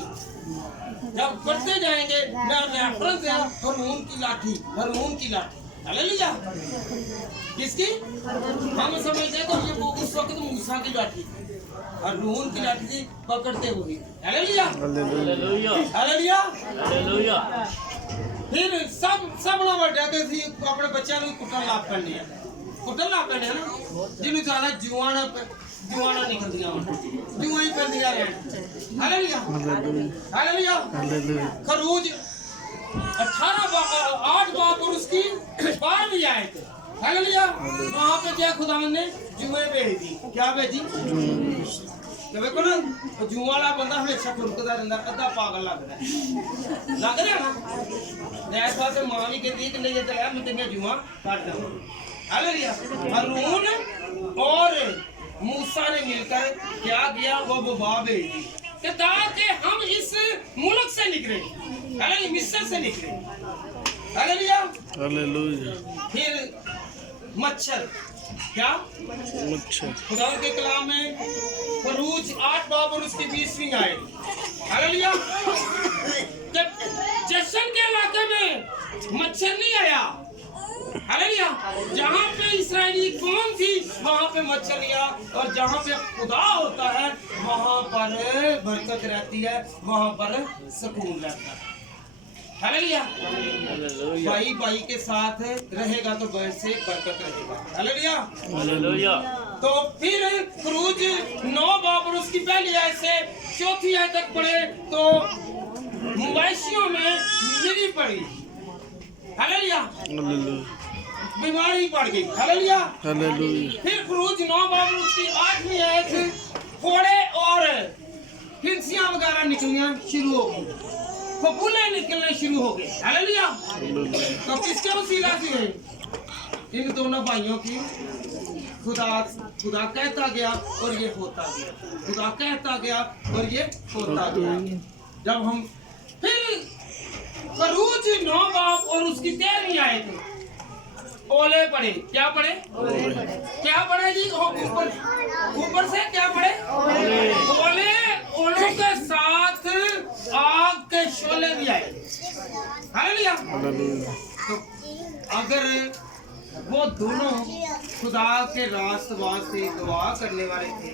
जब पढ़ते जाएंगे मैं रेफरेंस है हारून की लाठी, हारून की लाठी। हालेलुया। किसकी? हम समझते हैं तो ये वो उस वक्त मूसा की लाठी थी, हारून की लाठी थी पकड़ते हुए। Hallelujah hallelujah hallelujah hallelujah. फिर सब ना ਵੱਡਾ ਤੇ ਸੀ ਆਪਣੇ ਬੱਚਿਆਂ ਨੂੰ ਕੁੱਟਣ ਲੱਗ ਪੈਂਦੇ ਆ, ਕੁੱਟਣ ਲੱਗ ਪੈਂਦੇ ਆ ਨਾ, ਜਿਹਨੂੰ ਜ਼ਿਆਦਾ ਜੁਆਣਾ ਨਿਕਲਦੀਆਂ ਹੁਣ, ਜੁਆਂ ਹੀ ਪੈਂਦੀਆਂ ਰਹਿਣ। ਹਾਲੇਲੁਇਆ ਹਾਲੇਲੁਇਆ। खरूज 8 बाब और उसकी 12वीं आयत। हालेलुया। वहां पे क्या खुदावंद ने जुए भेज दी। क्या भेजी? देखो ना, जुआ वाला बंदा हमेशा खुरकदा रहंदा, अद्धा पागल लगदा है। लग रहा ना इस पास मां भी कहती है कि नहीं ये तो मैं तेरे जुआ काट दूंगा। हालेलुया। हारून और मूसा ने मिलकर क्या किया? वो वबा भेज दी कि ताकि हम इस मुल्क से निकले, हालेलुया, मिस्र से निकले। Hallelujah hallelujah. फिर मच्छर, क्या मच्छर, खुदा के कलाम में खरूज 8 बाब और उसकी 20वीं आयत। हालेलुया। जब जशन के इलाके में मच्छर नहीं आया, हालेलुया, जहाँ पे इस्राएली कौम थी वहाँ पे मच्छर नहीं आया, और जहाँ पे खुदा होता है वहाँ पर बरकत रहती है, वहाँ पर सुकून रहता है। हालेलुया। भाई भाई के साथ रहेगा तो वैसे बरकत रहेगा। Hallelujah hallelujah. तो फिर खरूज 9 बाब और उसकी पहली आयत से 4थी आयत तक पढ़े तो मवेशियों में मिरी पड़ी। हालेलुया। बीमारी पड़ गई। Hallelujah hallelujah. फिर खरूज 9 बाब और उसकी 8वीं आयत फोड़े और फिंसियां वगैरह निकलना शुरू हो गई, फफूले निकलने शुरू हो गए। हालेलुया। तो किसके वसीला से हुए? इन दोनों भाइयों की खुदा कहता गया और ये होता गया, खुदा कहता गया और ये होता गया। जब हम फिर खरूज 9 बाब और उसकी 13वीं आयत ओले पड़े। क्या पड़े? क्या पड़े जी? ऊपर से क्या पड़े? ओले। ओलों के साथ आग के शोले भी आए। हालेलुया। तो अगर वो दोनों खुदा के रास्त वास्ते दुआ करने वाले थे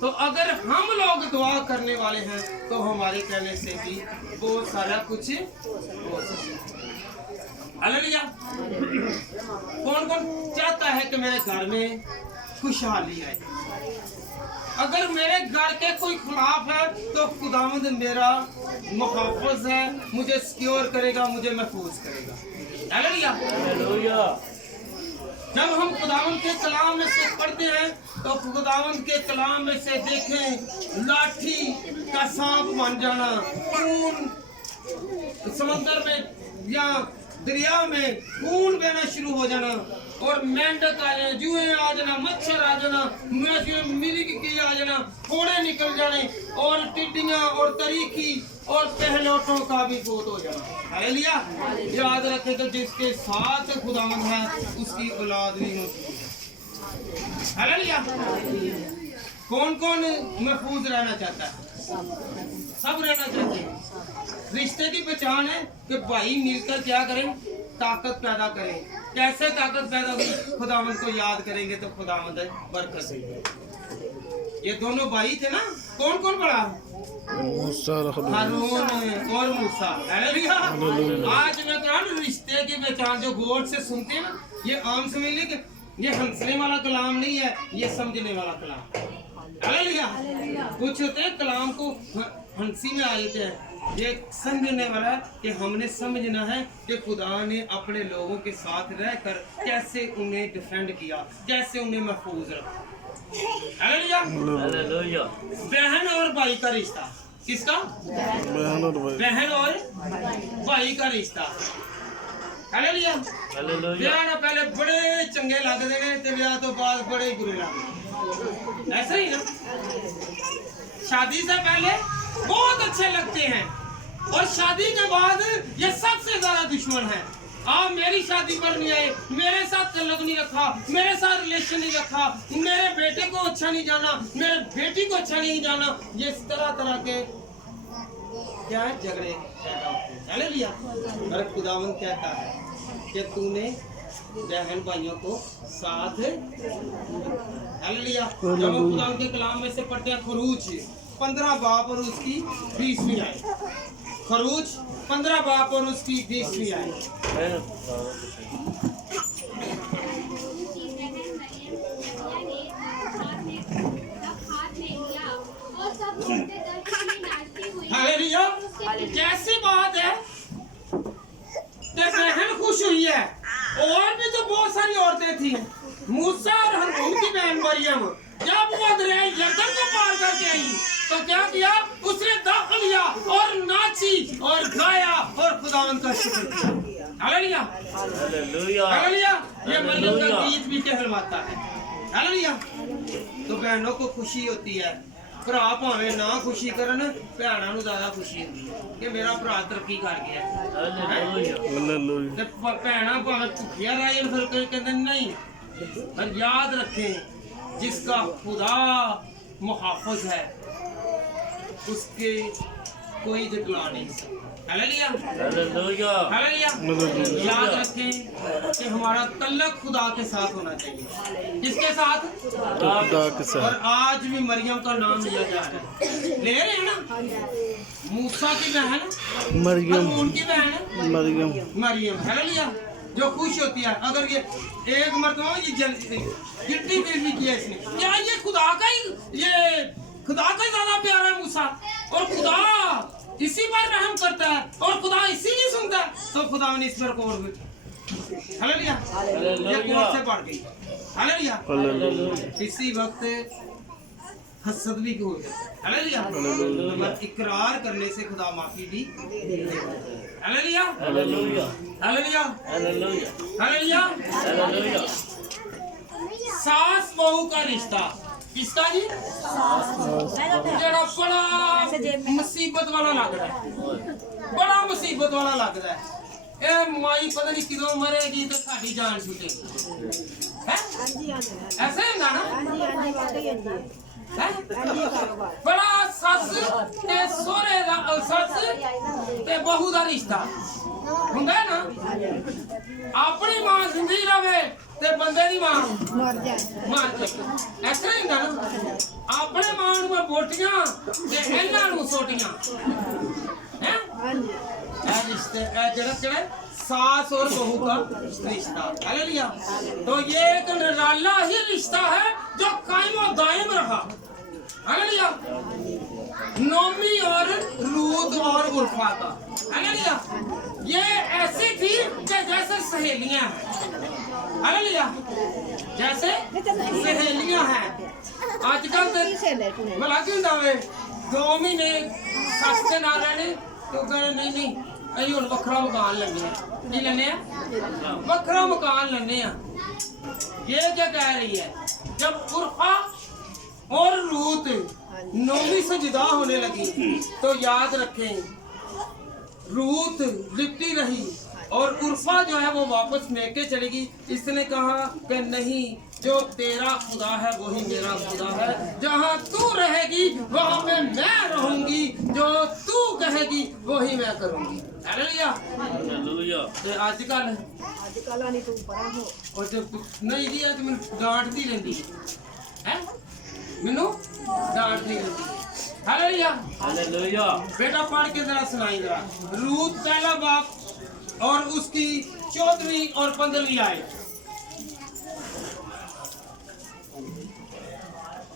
तो अगर हम लोग दुआ करने वाले हैं तो हमारे कहने से भी बहुत सारा कुछ हो सकता है। हालेलुया। कौन कौन चाहता है कि मेरे घर में खुशहाली आए? अगर मेरे घर के कोई खिलाफ है तो खुदावंद मेरा मुहाफ़िज़ है, मुझे सिक्योर करेगा, मुझे महफूज करेगा। हालेलुया। हालेलुया। जब हम खुदावंद के कलाम में से पढ़ते हैं तो खुदावंद के कलाम में से देखें लाठी का सांप बन जाना, खून समंदर में या दरिया में खून बहना शुरू हो जाना, और मेंढक आ जाना, जुए आ जाना, मच्छर आ जाना, मिर्गी आ जाना, फोड़े निकल जाने, और टिड्डियां और तरीकी और पहलौठों का भी बहुत हो जाना। हालेलुया। याद रखें कि जिसके साथ खुदावंद है उसकी औलाद भी होती है। हालेलुया। कौन कौन महफूज रहना चाहता है? सब रहना चाहते हैं। रिश्ते की पहचान है कि भाई मिलकर क्या करें? ताकत पैदा करें। कैसे ताकत पैदा हुई? खुदावंद को याद करेंगे तो खुदावंद बरकत देगा। ये दोनों भाई थे ना, कौन कौन बड़ा? हारून और मूसा। हालेलुया। आज मैं कहा ना, रिश्ते की पहचान जो गौर से सुनते हैं ना, ये आम समझ ली कि ये हंसने वाला कलाम नहीं है, ये समझने वाला कलाम। हालेलुया। कुछ होते हैं कलाम को हंसी में आ जाते हैं, ये समझने वाला है कि हमने समझना है कि खुदा ने अपने लोगों के साथ रहकर कैसे उन्हें डिफेंड किया, कैसे उन्हें महफूज रखा। हालेलुया। हालेलुया। बहन और भाई का रिश्ता। किसका? बहन और भाई का रिश्ता। हालेलुया। हालेलुया। ब्याह ना पहले बड़े चंगे लगते हैं ते ब्याह तो बाद बड़े बुरे लगते, ऐसा ही ना? शादी से पहले बहुत अच्छे लगते हैं और शादी के बाद ये सबसे ज्यादा दुश्मन है। आप मेरी शादी पर नहीं आए, मेरे साथ तल्लुक नहीं रखा, मेरे साथ रिलेशन नहीं रखा, मेरे बेटे को अच्छा नहीं जाना, मेरे बेटी को अच्छा नहीं जाना, ये इस तरह तरह के क्या है झगड़े पैदा होते हैं। हालेलुया। और खुदावंद कहता है कि तूने बहन भाइयों को साथ। हालेलुया। जब हम खुदावंद के कलाम में से पढ़ते हैं खरूज 15 बाप और उसकी 20वीं आयत। खरूज 15 बाप और उसकी 20वीं आयत। हालेलुया। कैसी बात है कि बहन खुश हुई है, और भी तो बहुत सारी औरतें थी। मूसा और हारून की बहन मरियम जब वो दरिया यरदन को पार करके आई तो क्या किया? उसने दाखिल लिया और नाची और गाया और खुदावंद का शुक्र किया। हालेलुया। हालेलुया। हालेलुया। ये मरियम का गीत भी कहलवाता है। हालेलुया। तो बहनों को खुशी होती है, भरा भावे ना खुशी करन, भैणों ਨੂੰ ज्यादा खुशी होती है कि मेरा भरा तरक्की कर गया। हालेलुया। ते भैणों भावे भुखिया रह जान फिर कहते नहीं। पर याद रखें जिसका खुदा मुहाफ़िज़ है उसके कोई दिखला नहीं सकता। हालेलुया। हालेलुया। हालेलुया। याद रखें कि हमारा तल्लुक खुदा के साथ होना चाहिए। किसके साथ? खुदा के साथ। और आज भी मरियम का नाम लिया जा रहा है, ले रहे हैं ना? मूसा की बहन मरियम, हारून की बहन मरियम। हालेलुया। जो खुश होती है। अगर ये एक मरतबा ये गिट्टी फील भी किया इसने, क्या ये खुदा का ही, ये खुदा का ज्यादा प्यारा है मूसा, और खुदा इसी पर रहम करता है और खुदा इसी की सुनता है, तो खुदा ने इस पर को और हालेलुया। ये कौन से बढ़ गई? हालेलुया। इसी वक्त हसद भी हो जाता है। हालेलुया। मगर इकरार करने से खुदा माफी भी देता है। Hallelujah. Hallelujah. Hallelujah. Hallelujah. Hallelujah. Hallelujah. सास बहू का रिश्ता। किसका जी? जरा बड़ा मुसीबत वाला लगता है, बड़ा मुसीबत वाला लगता है। ए माई पता नहीं किदों मरेगी तो साडी जान छुटेगी, है ऐसे ही ना? बड़ा सस ते सोरे दा, सस ते बहू दा रिश्ता हुंदा है ना। अपनी मां जिंदी रवे ਤੇ ਬੰਦੇ ਦੀ ਮਾਂ ਮਰ ਜਾਏ ਐਸਾ ਹੀ ਹੁੰਦਾ ਨਾ ਆਪਣੇ ਮਾਂ ਨੂੰ ਮੈਂ ਬੋਟੀਆਂ ਤੇ ਇਹਨਾਂ ਨੂੰ ਸੋਟੀਆਂ ਹੈ ਇਹ रिश्ते जरा सास और बहू का रिश्ता हालेलुया। तो ये एक निराला ही रिश्ता है जो कायम और दायम रहा हालेलुया। नोमी और रूत और उर्फा का हालेलुया। ये ऐसी थी कि जैसे सहेलियां हैं हालेलुया, जैसे सहेलियां हैं। आजकल तो भला क्यों दावे 2 महीने सस के नाल रहने तो कहने नहीं नहीं ਅਸੀਂ ਹੁਣ ਵੱਖਰਾ ਮਕਾਨ ਲੈਣੇ ਆ ਕੀ ਲੈਣੇ ਆ ਵੱਖਰਾ मकान लेने ये क्या कह रही है जब उर्फा और रूत नोमी से जुदा होने लगी तो याद रखें रूत लिपटी रही और उर्फा जो है वो वापस लेके चलेगी। इसने कहा कि नहीं जो तेरा खुदा है वही मेरा खुदा है, जहाँ तू रहेगी वहाँ पे मैं रहूंगी, जो तू कहेगी वही मैं करूंगी हालेलुया। हालेलुया। तो आजकल नहीं तू परा हो और जब नहीं दिया तो मैं डांटती रहती है मैनू डांटती रहती हालेलुया। हालेलुया। बेटा पढ़ के जरा सुनाई जरा रूत पहला बाप और उसकी 14वीं और 15वीं आयत।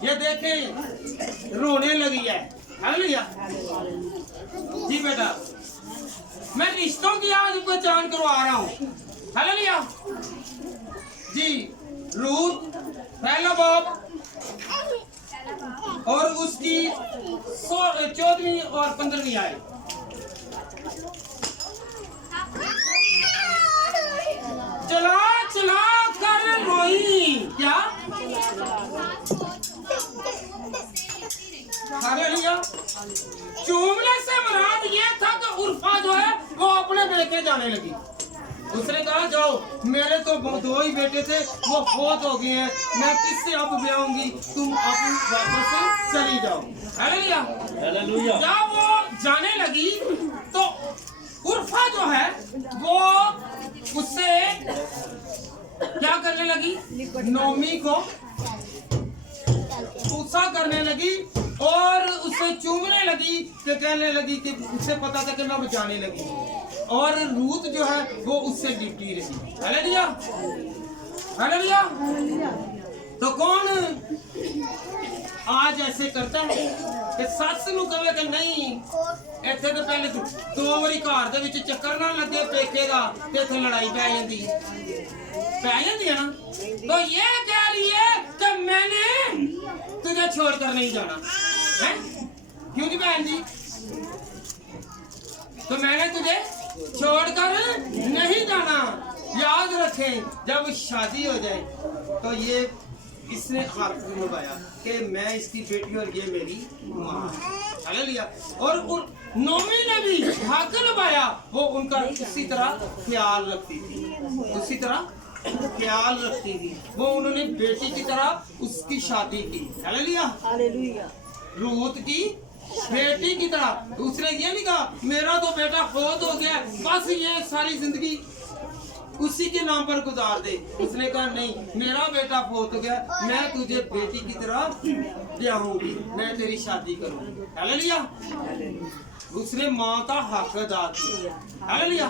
ये देखें रोने लगी है हालेलुया। जी बेटा मैं रिश्तों की आज पहचान करवा रहा हूँ हालेलुया। जी रूत पहला बाप और उसकी 14वीं और 15वीं आयत। चला चला कर रोई क्या हालेलुया। चूमने से मुराद ये था कि उर्फा जो है वो अपने बेटे जाने लगी। उसने कहा जाओ मेरे तो 2 ही बेटे थे वो फौत हो गए हैं, मैं किससे अब ब्याहूंगी, तुम अब वापस चली जाओ हालेलुया। हालेलुया। जब वो जाने लगी तो उर्फा जो है वो उससे क्या करने लगी, नोमी को गुस्सा करने लगी और उसे चूमने लगी कि कहने लगी कि उसे पता था कि मैं अब जाने लगी और रूत जो है वो उससे लिपटी रही हालेलुया हालेलुया। तो कौन आज ऐसे करता है कि सੱਸ ਨੂੰ ਕਹੇ ਕਿ ਨਹੀਂ ਇੱਥੇ ਤਾਂ ਪਹਿਲੇ 2 ਵਾਰੀ ਘਰ ਦੇ ਵਿੱਚ ਚੱਕਰ ਨਾ ਲੱਗੇ ਪੇਕੇ ਦਾ ਤੇ ਇੱਥੇ ਲੜਾਈ ਪੈ ਜਾਂਦੀ ਹੈ ना। तो ये कह रही है कि मैंने तुझे छोड़कर नहीं जाना है क्योंकि बहन जी तो मैंने तुझे छोड़कर नहीं जाना। याद रखें जब शादी हो जाए तो ये इसने हक निभाया कि मैं इसकी बेटी और ये मेरी माँ हालेलुया। और नोमी ने भी हक निभाया, वो उनका उसी तरह ख्याल रखती थी, उसी तरह ख्याल रखती थी। वो उन्होंने बेटी की तरह उसकी शादी की हालेलुया। रूत की बेटी की तरह। उसने ये नहीं कहा मेरा तो बेटा फौत हो गया बस ये सारी जिंदगी उसी के नाम पर गुजार दे। उसने कहा नहीं मेरा बेटा फौत हो गया, मैं तुझे बेटी की तरह ब्याहूंगी, मैं तेरी शादी करूंगी हालेलुया। उसने माँ का हक अदा किया हालेलुया।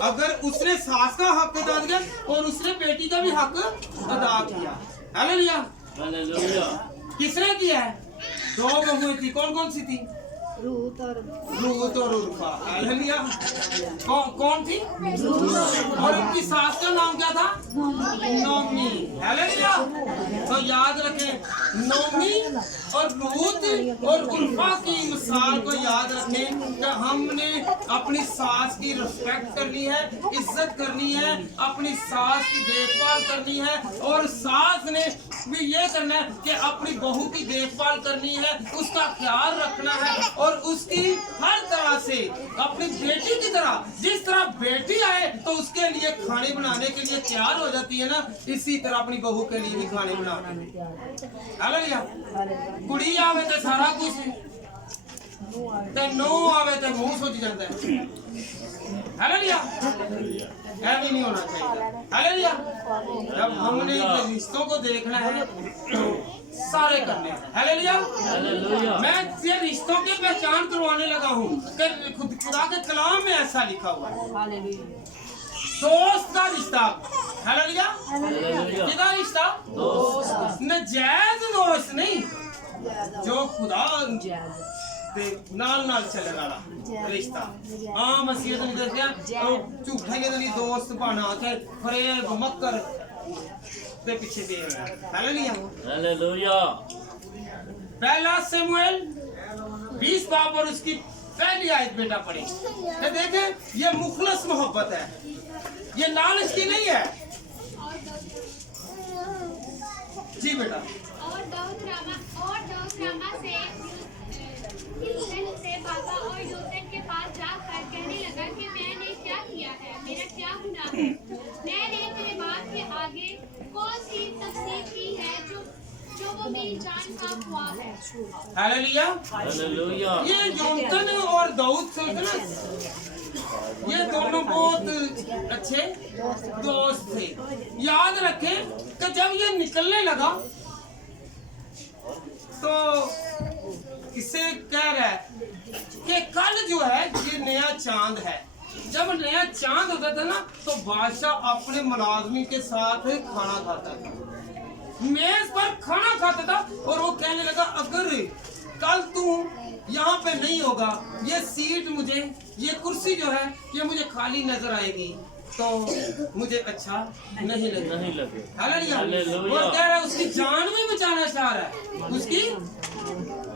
अगर उसने सास का हक अदा किया और उसने बेटी का भी हक अदा किया हालेलुया हालेलुया। किसने किया है? 2 बहुएं थी, कौन कौन सी थी? रूत और उर्फा हालेलुया। कौन थी? और उनकी सास का नाम क्या था? नोमी हालेलुया। तो याद रखें नोमी और रूत और उर्फा की मिसाल को याद रखें कि हमने अपनी सास की रिस्पेक्ट करनी है, इज्जत करनी है, अपनी सास की देखभाल करनी है और सास ने भी ये करना है कि अपनी बहू की देखभाल करनी है, उसका ख्याल रखना है और उसकी हर तरह से अपनी बेटी की तरह, जिस तरह बेटी आए तो उसके लिए खाने बनाने के लिए तैयार हो जाती है ना, इसी तरह अपनी बहू के लिए भी खाने बनाना हालेलुया। कुड़ी आवे तो सारा कुछ ते नो आवे ते मुंह सोच जाता है। हालेलुया। ऐसे नहीं होना चाहिए। हालेलुया। जब हमने रिश्तों को देखना है तो सारे करने हैं। हालेलुया। हालेलुया। मैं ये रिश्तों की पहचान करवाने लगा हूँ कि खुदा के कलाम में ऐसा लिखा हुआ है। दोस्त का रिश्ता। हालेलुया। हालेलुया। किसका रिश्ता? दोस्त। नजायज दोस्त नहीं, जो खुदा ते नाल चले वाला रिश्ता। हाँ मसीह ने देखा झूठे के नहीं दोस्त बना के फरेब मक्कर ते पीछे दे रहा है। हालेलुया। हालेलुया। पहला शमूएल 20 बाब और उसकी पहली आयत बेटा पढ़े तो देखे ये मुखलस मोहब्बत है, ये लालच की नहीं है। जी बेटा। और दाऊद रामा से भागा और योसेफ के पास जाकर कहने लगा कि मैंने क्या किया है, मेरा क्या गुनाह है, मैंने तेरे बाप के आगे कौन सी तकसीर की है जो वो मेरी जान का ख्वाब है। हालेलुया। हालेलुया। ये योनतन और दाऊद से ना ये दोनों बहुत अच्छे दोस्त थे। याद रखें कि जब ये निकलने लगा तो इसे कह रहा है कि कल जो है ये नया चांद है। जब नया चांद होता था ना तो बादशाह अपने मुलाजमी के साथ खाना खाता था, मेज पर खाना खाता था और वो कहने लगा अगर कल तू यहाँ पे नहीं होगा, ये सीट मुझे, ये कुर्सी जो है ये मुझे खाली नजर आएगी तो मुझे अच्छा नहीं लगेगा। हालेलुया। वो कह रहा है उसकी जान भी बचाना चाह रहा है, उसकी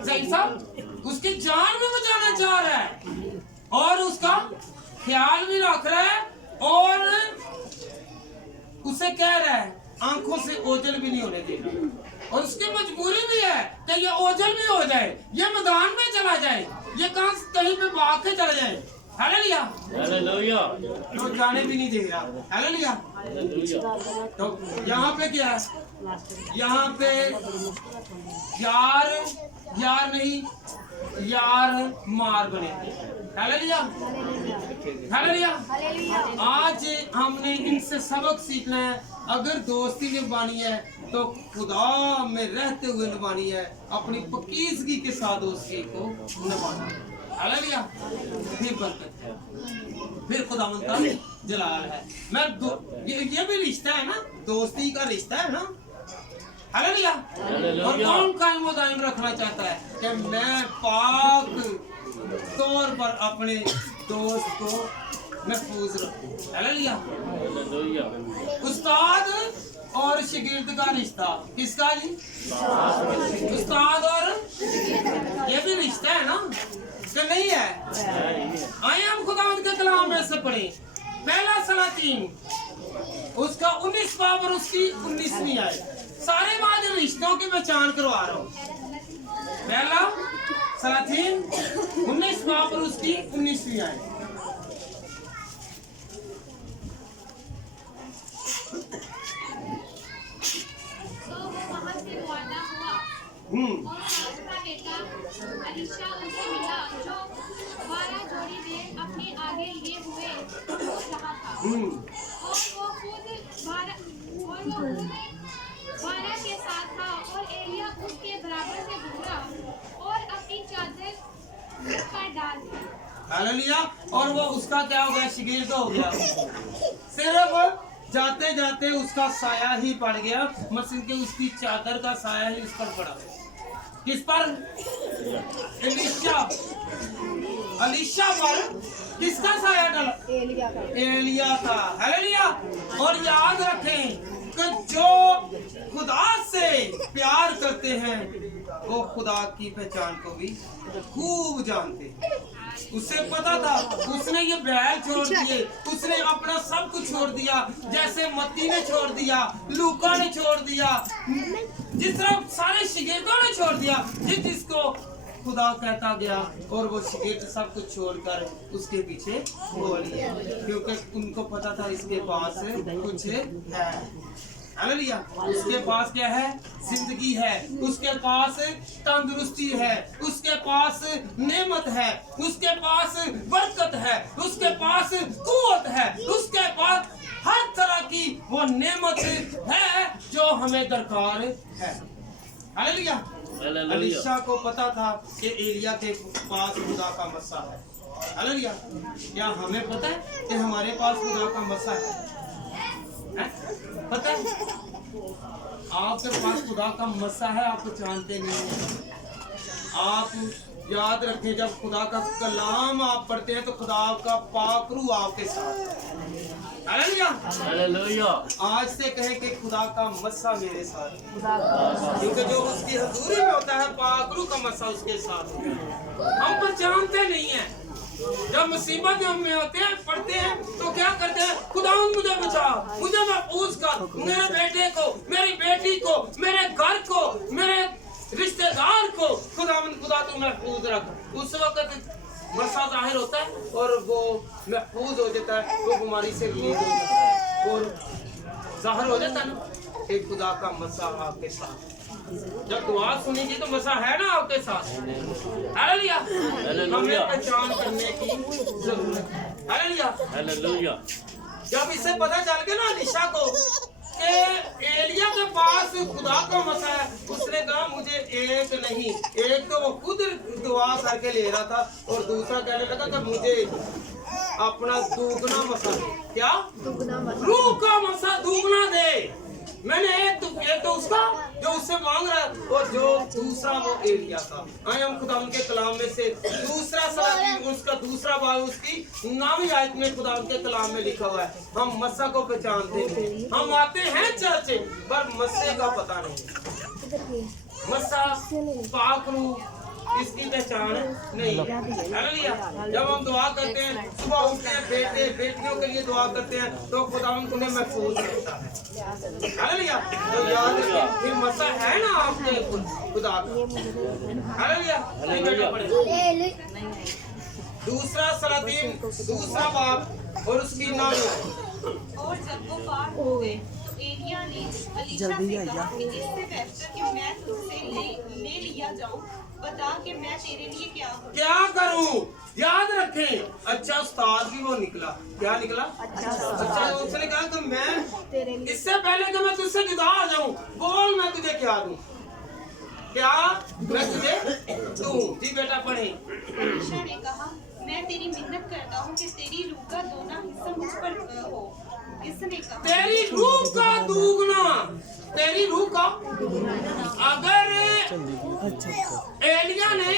सही साहब उसकी जान भी बचाना चाह रहा है और उसका ख्याल भी रख रहा है और उसे कह रहा है आंखों से ओझल भी नहीं होने देगा। और उसकी मजबूरी भी है कि ये ओझल भी हो जाए, ये मैदान में चला जाए, ये कहीं पे भाग के चला जाए। हालेलुया। हालेलुया। तो जाने भी नहीं दे रहा। हालेलुया। हालेलुया। तो यहाँ पे क्या है? यहाँ पे यार नहीं यार मार बने। हालेलुया। हालेलुया। आज हमने इनसे सबक सीखना है। अगर दोस्ती निभानी है तो खुदा में रहते हुए निभानी है, अपनी पकीजगी के साथ दोस्ती को निभाना। हालेलुया। फिर बरकत है, फिर खुदावंद का जलाल है। ये भी रिश्ता है ना, दोस्ती का रिश्ता है ना। हालेलुया। और कौन कायम व दायम रखना चाहता है कि मैं पाक तौर पर अपने दोस्त को महफूज रखूं। हालेलुया। हालेलुया। उस्ताद और शागिर्द का रिश्ता किसका जी? उस्ताद और ये भी रिश्ता है ना कि नहीं है? आए हम खुदावंद के कलाम में से पढ़े पहला सलातीन उसका 19 बाब और उसकी 19वीं आयत। सारे बाद रिश्तों की पहचान करवा रहा हूँ। पहला सलातीन 19 बाब और उसकी 19वीं आयत। तो वो वहाँ से रवाना हुआ और उसका बेटा अलीशा उनसे मिला जो 12 जोड़ी भेड़ अपने आगे लिए हुए रहा था और वो खुद 12 के साथ था और एलिया उसके बराबर से गुजरा और अपनी चादर पर डाल दी। हालेलुया। और वो उसका क्या हो गया? शागिर्द हो गया। सिर्फ जाते जाते उसका साया ही पड़ गया, मसीह के उसकी चादर का साया ही उस पर पड़ा। किस पर? अलीशा पर किसका साया डाला? एलिया का। हालेलुया। और याद रखें कि जो खुदा से प्यार करते हैं वो खुदा की पहचान को भी खूब जानते हैं। उसे पता था, उसने ये बैल छोड़ दिए, उसने अपना सब कुछ छोड़ दिया, जैसे मत्ती ने छोड़ दिया, लूका ने छोड़ दिया, जिस तरह सारे शागिर्दों ने छोड़ दिया, जिसको खुदा कहता गया और वो शागिर्द सब कुछ छोड़कर उसके पीछे हो लिए, क्योंकि उनको पता था इसके पास कुछ है। हालेलुया। उसके पास क्या है? जिंदगी है, उसके पास तंदुरुस्ती है, उसके पास नेमत है, उसके पास बरकत है, उसके पास कुव्वत है, उसके पास हर तरह की वो नेमत है जो हमें दरकार है। हालेलुया। हालेलुया। अलीशा को पता था कि एलिया के पास खुदा का मस्सा है। हालेलुया। क्या हमें पता है कि हमारे पास खुदा का मस्सा है? पता है? आपके पास खुदा का मस्सा है, आप जानते नहीं हैं। आप याद रखें, जब खुदा का कलाम आप पढ़ते हैं तो खुदा का पाक रूह आपके साथ है। हालेलुया। हालेलुया। आज से कहें कि खुदा का मस्सा मेरे साथ है, क्योंकि जो उसकी हजूरी में होता है पाक रूह का मस्सा उसके साथ होता है। हम तो जानते नहीं हैं, जब मुसीबत में होते हैं पढ़ते हैं तो क्या करते हैं? खुदा मुझे बचा, मुझे महफूज कर, मेरे बेटे को, मेरी बेटी को, मेरे घर को, मेरे रिश्तेदार को खुदा तू महफूज रख। उस वक्त मसा जाहिर होता है और वो महफूज हो जाता है, वो बीमारी से रिलीज हो जाता है और जाहिर हो जाता है ना कि खुदा का मसा आपके साथ। जब दुआ सुनेगी तो मसा है ना आपके साथ। हालेलुया। हमें पहचान करने की जरूरत है। हालेलुया। हालेलुया। जब इससे पता चल गया ना अलीशा को कि एलिया के पास खुदा का मसा है, उसने कहा मुझे एक नहीं, एक तो वो खुद दुआ करके ले रहा था और दूसरा कहने लगा कि मुझे अपना दुगना मसा दे। क्या? रूह का मसा दुगना दे। मैंने एक तो उसका जो उससे मांग रहा है और जो दूसरा वो एलिया था। आए हम खुदा उनके कलाम में से दूसरा सलाती, उसका दूसरा बाब उसकी नामी आयत में खुदा उनके कलाम में लिखा हुआ है। हम मस्सा को पहचानते हैं, हम आते हैं चर्च पर मस्से का पता नहीं। मस्सा पाक रूह इसकी पहचान नहीं। हालेलुया। जब हम दुआ करते हैं, सुबह उठते हैं, बेटे बेटियों के लिए दुआ करते हैं तो खुदा उन्हें महफूज रखता है। हालेलुया। तो याद रखें फिर मसा है ना आपके खुदा का। हालेलुया। दूसरा सलातीन दूसरा बाब और उसकी नाम। और जब वो पार हो गए तो एलिया ने अलीशा से कहा कि इससे बेहतर कि मैं तुझसे ले लिया जाऊं, बता कि मैं तेरे लिए क्या करूं। याद रखें, अच्छा उस्ताद भी वो निकला। क्या निकला? अच्छा। उसने कहा कि मैं इससे पहले कि मैं तुझसे जुदा हो जाऊं, बोल मैं तुझे क्या दूं? क्या मैं तुझे दूं? जी बेटा पढ़े। अलीशा ने कहा मैं तेरी मिन्नत करता हूँ कि तेरी रूह का दोना हिस्सा मुझ पर हो। इसने कहा तेरी रूह का दुगना, तेरी रूह का। अगर एलिया ने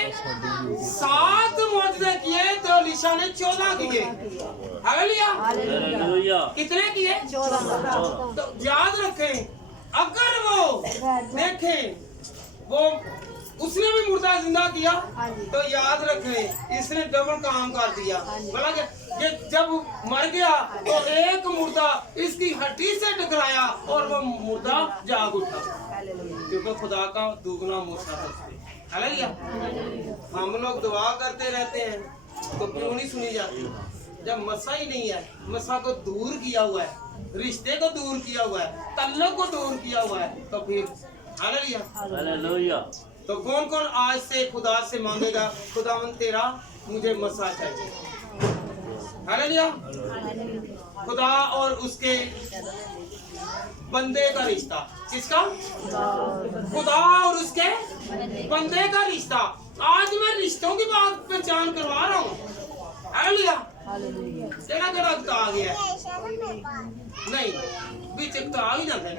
7 मौजूदे किए तो अलीशा ने 14 किए। हालेलुया। हालेलुया। कितने किए? 14। तो याद रखें, अगर वो देखें वो उसने भी मुर्दा जिंदा किया तो याद रखें इसने डबल काम कर दिया। बोला कि जब मर गया तो एक मुर्दा इसकी हड्डी से टकराया और वो मुर्दा जाग उठा, क्योंकि खुदा का दुगना मूसा है। हालेलुया। हम लोग दुआ करते रहते हैं तो क्यों नहीं सुनी जाती? जब मसा ही नहीं है, मसा को दूर किया हुआ है, रिश्ते को दूर किया हुआ है, तल्लुक को दूर किया हुआ है, तो फिर हालेलुया। हालेलुया। तो कौन कौन आज से खुदा से मांगेगा, खुदावंद तेरा मुझे मसा चाहिए। हालेलुया। खुदा और उसके बंदे का रिश्ता। किसका? खुदा और उसके बंदे का रिश्ता। आज मैं रिश्तों की बात पहचान करवा रहा हूँ। हालेलुया। तेरा गलत आ गया नहीं, बीच तो आ ही जाता है।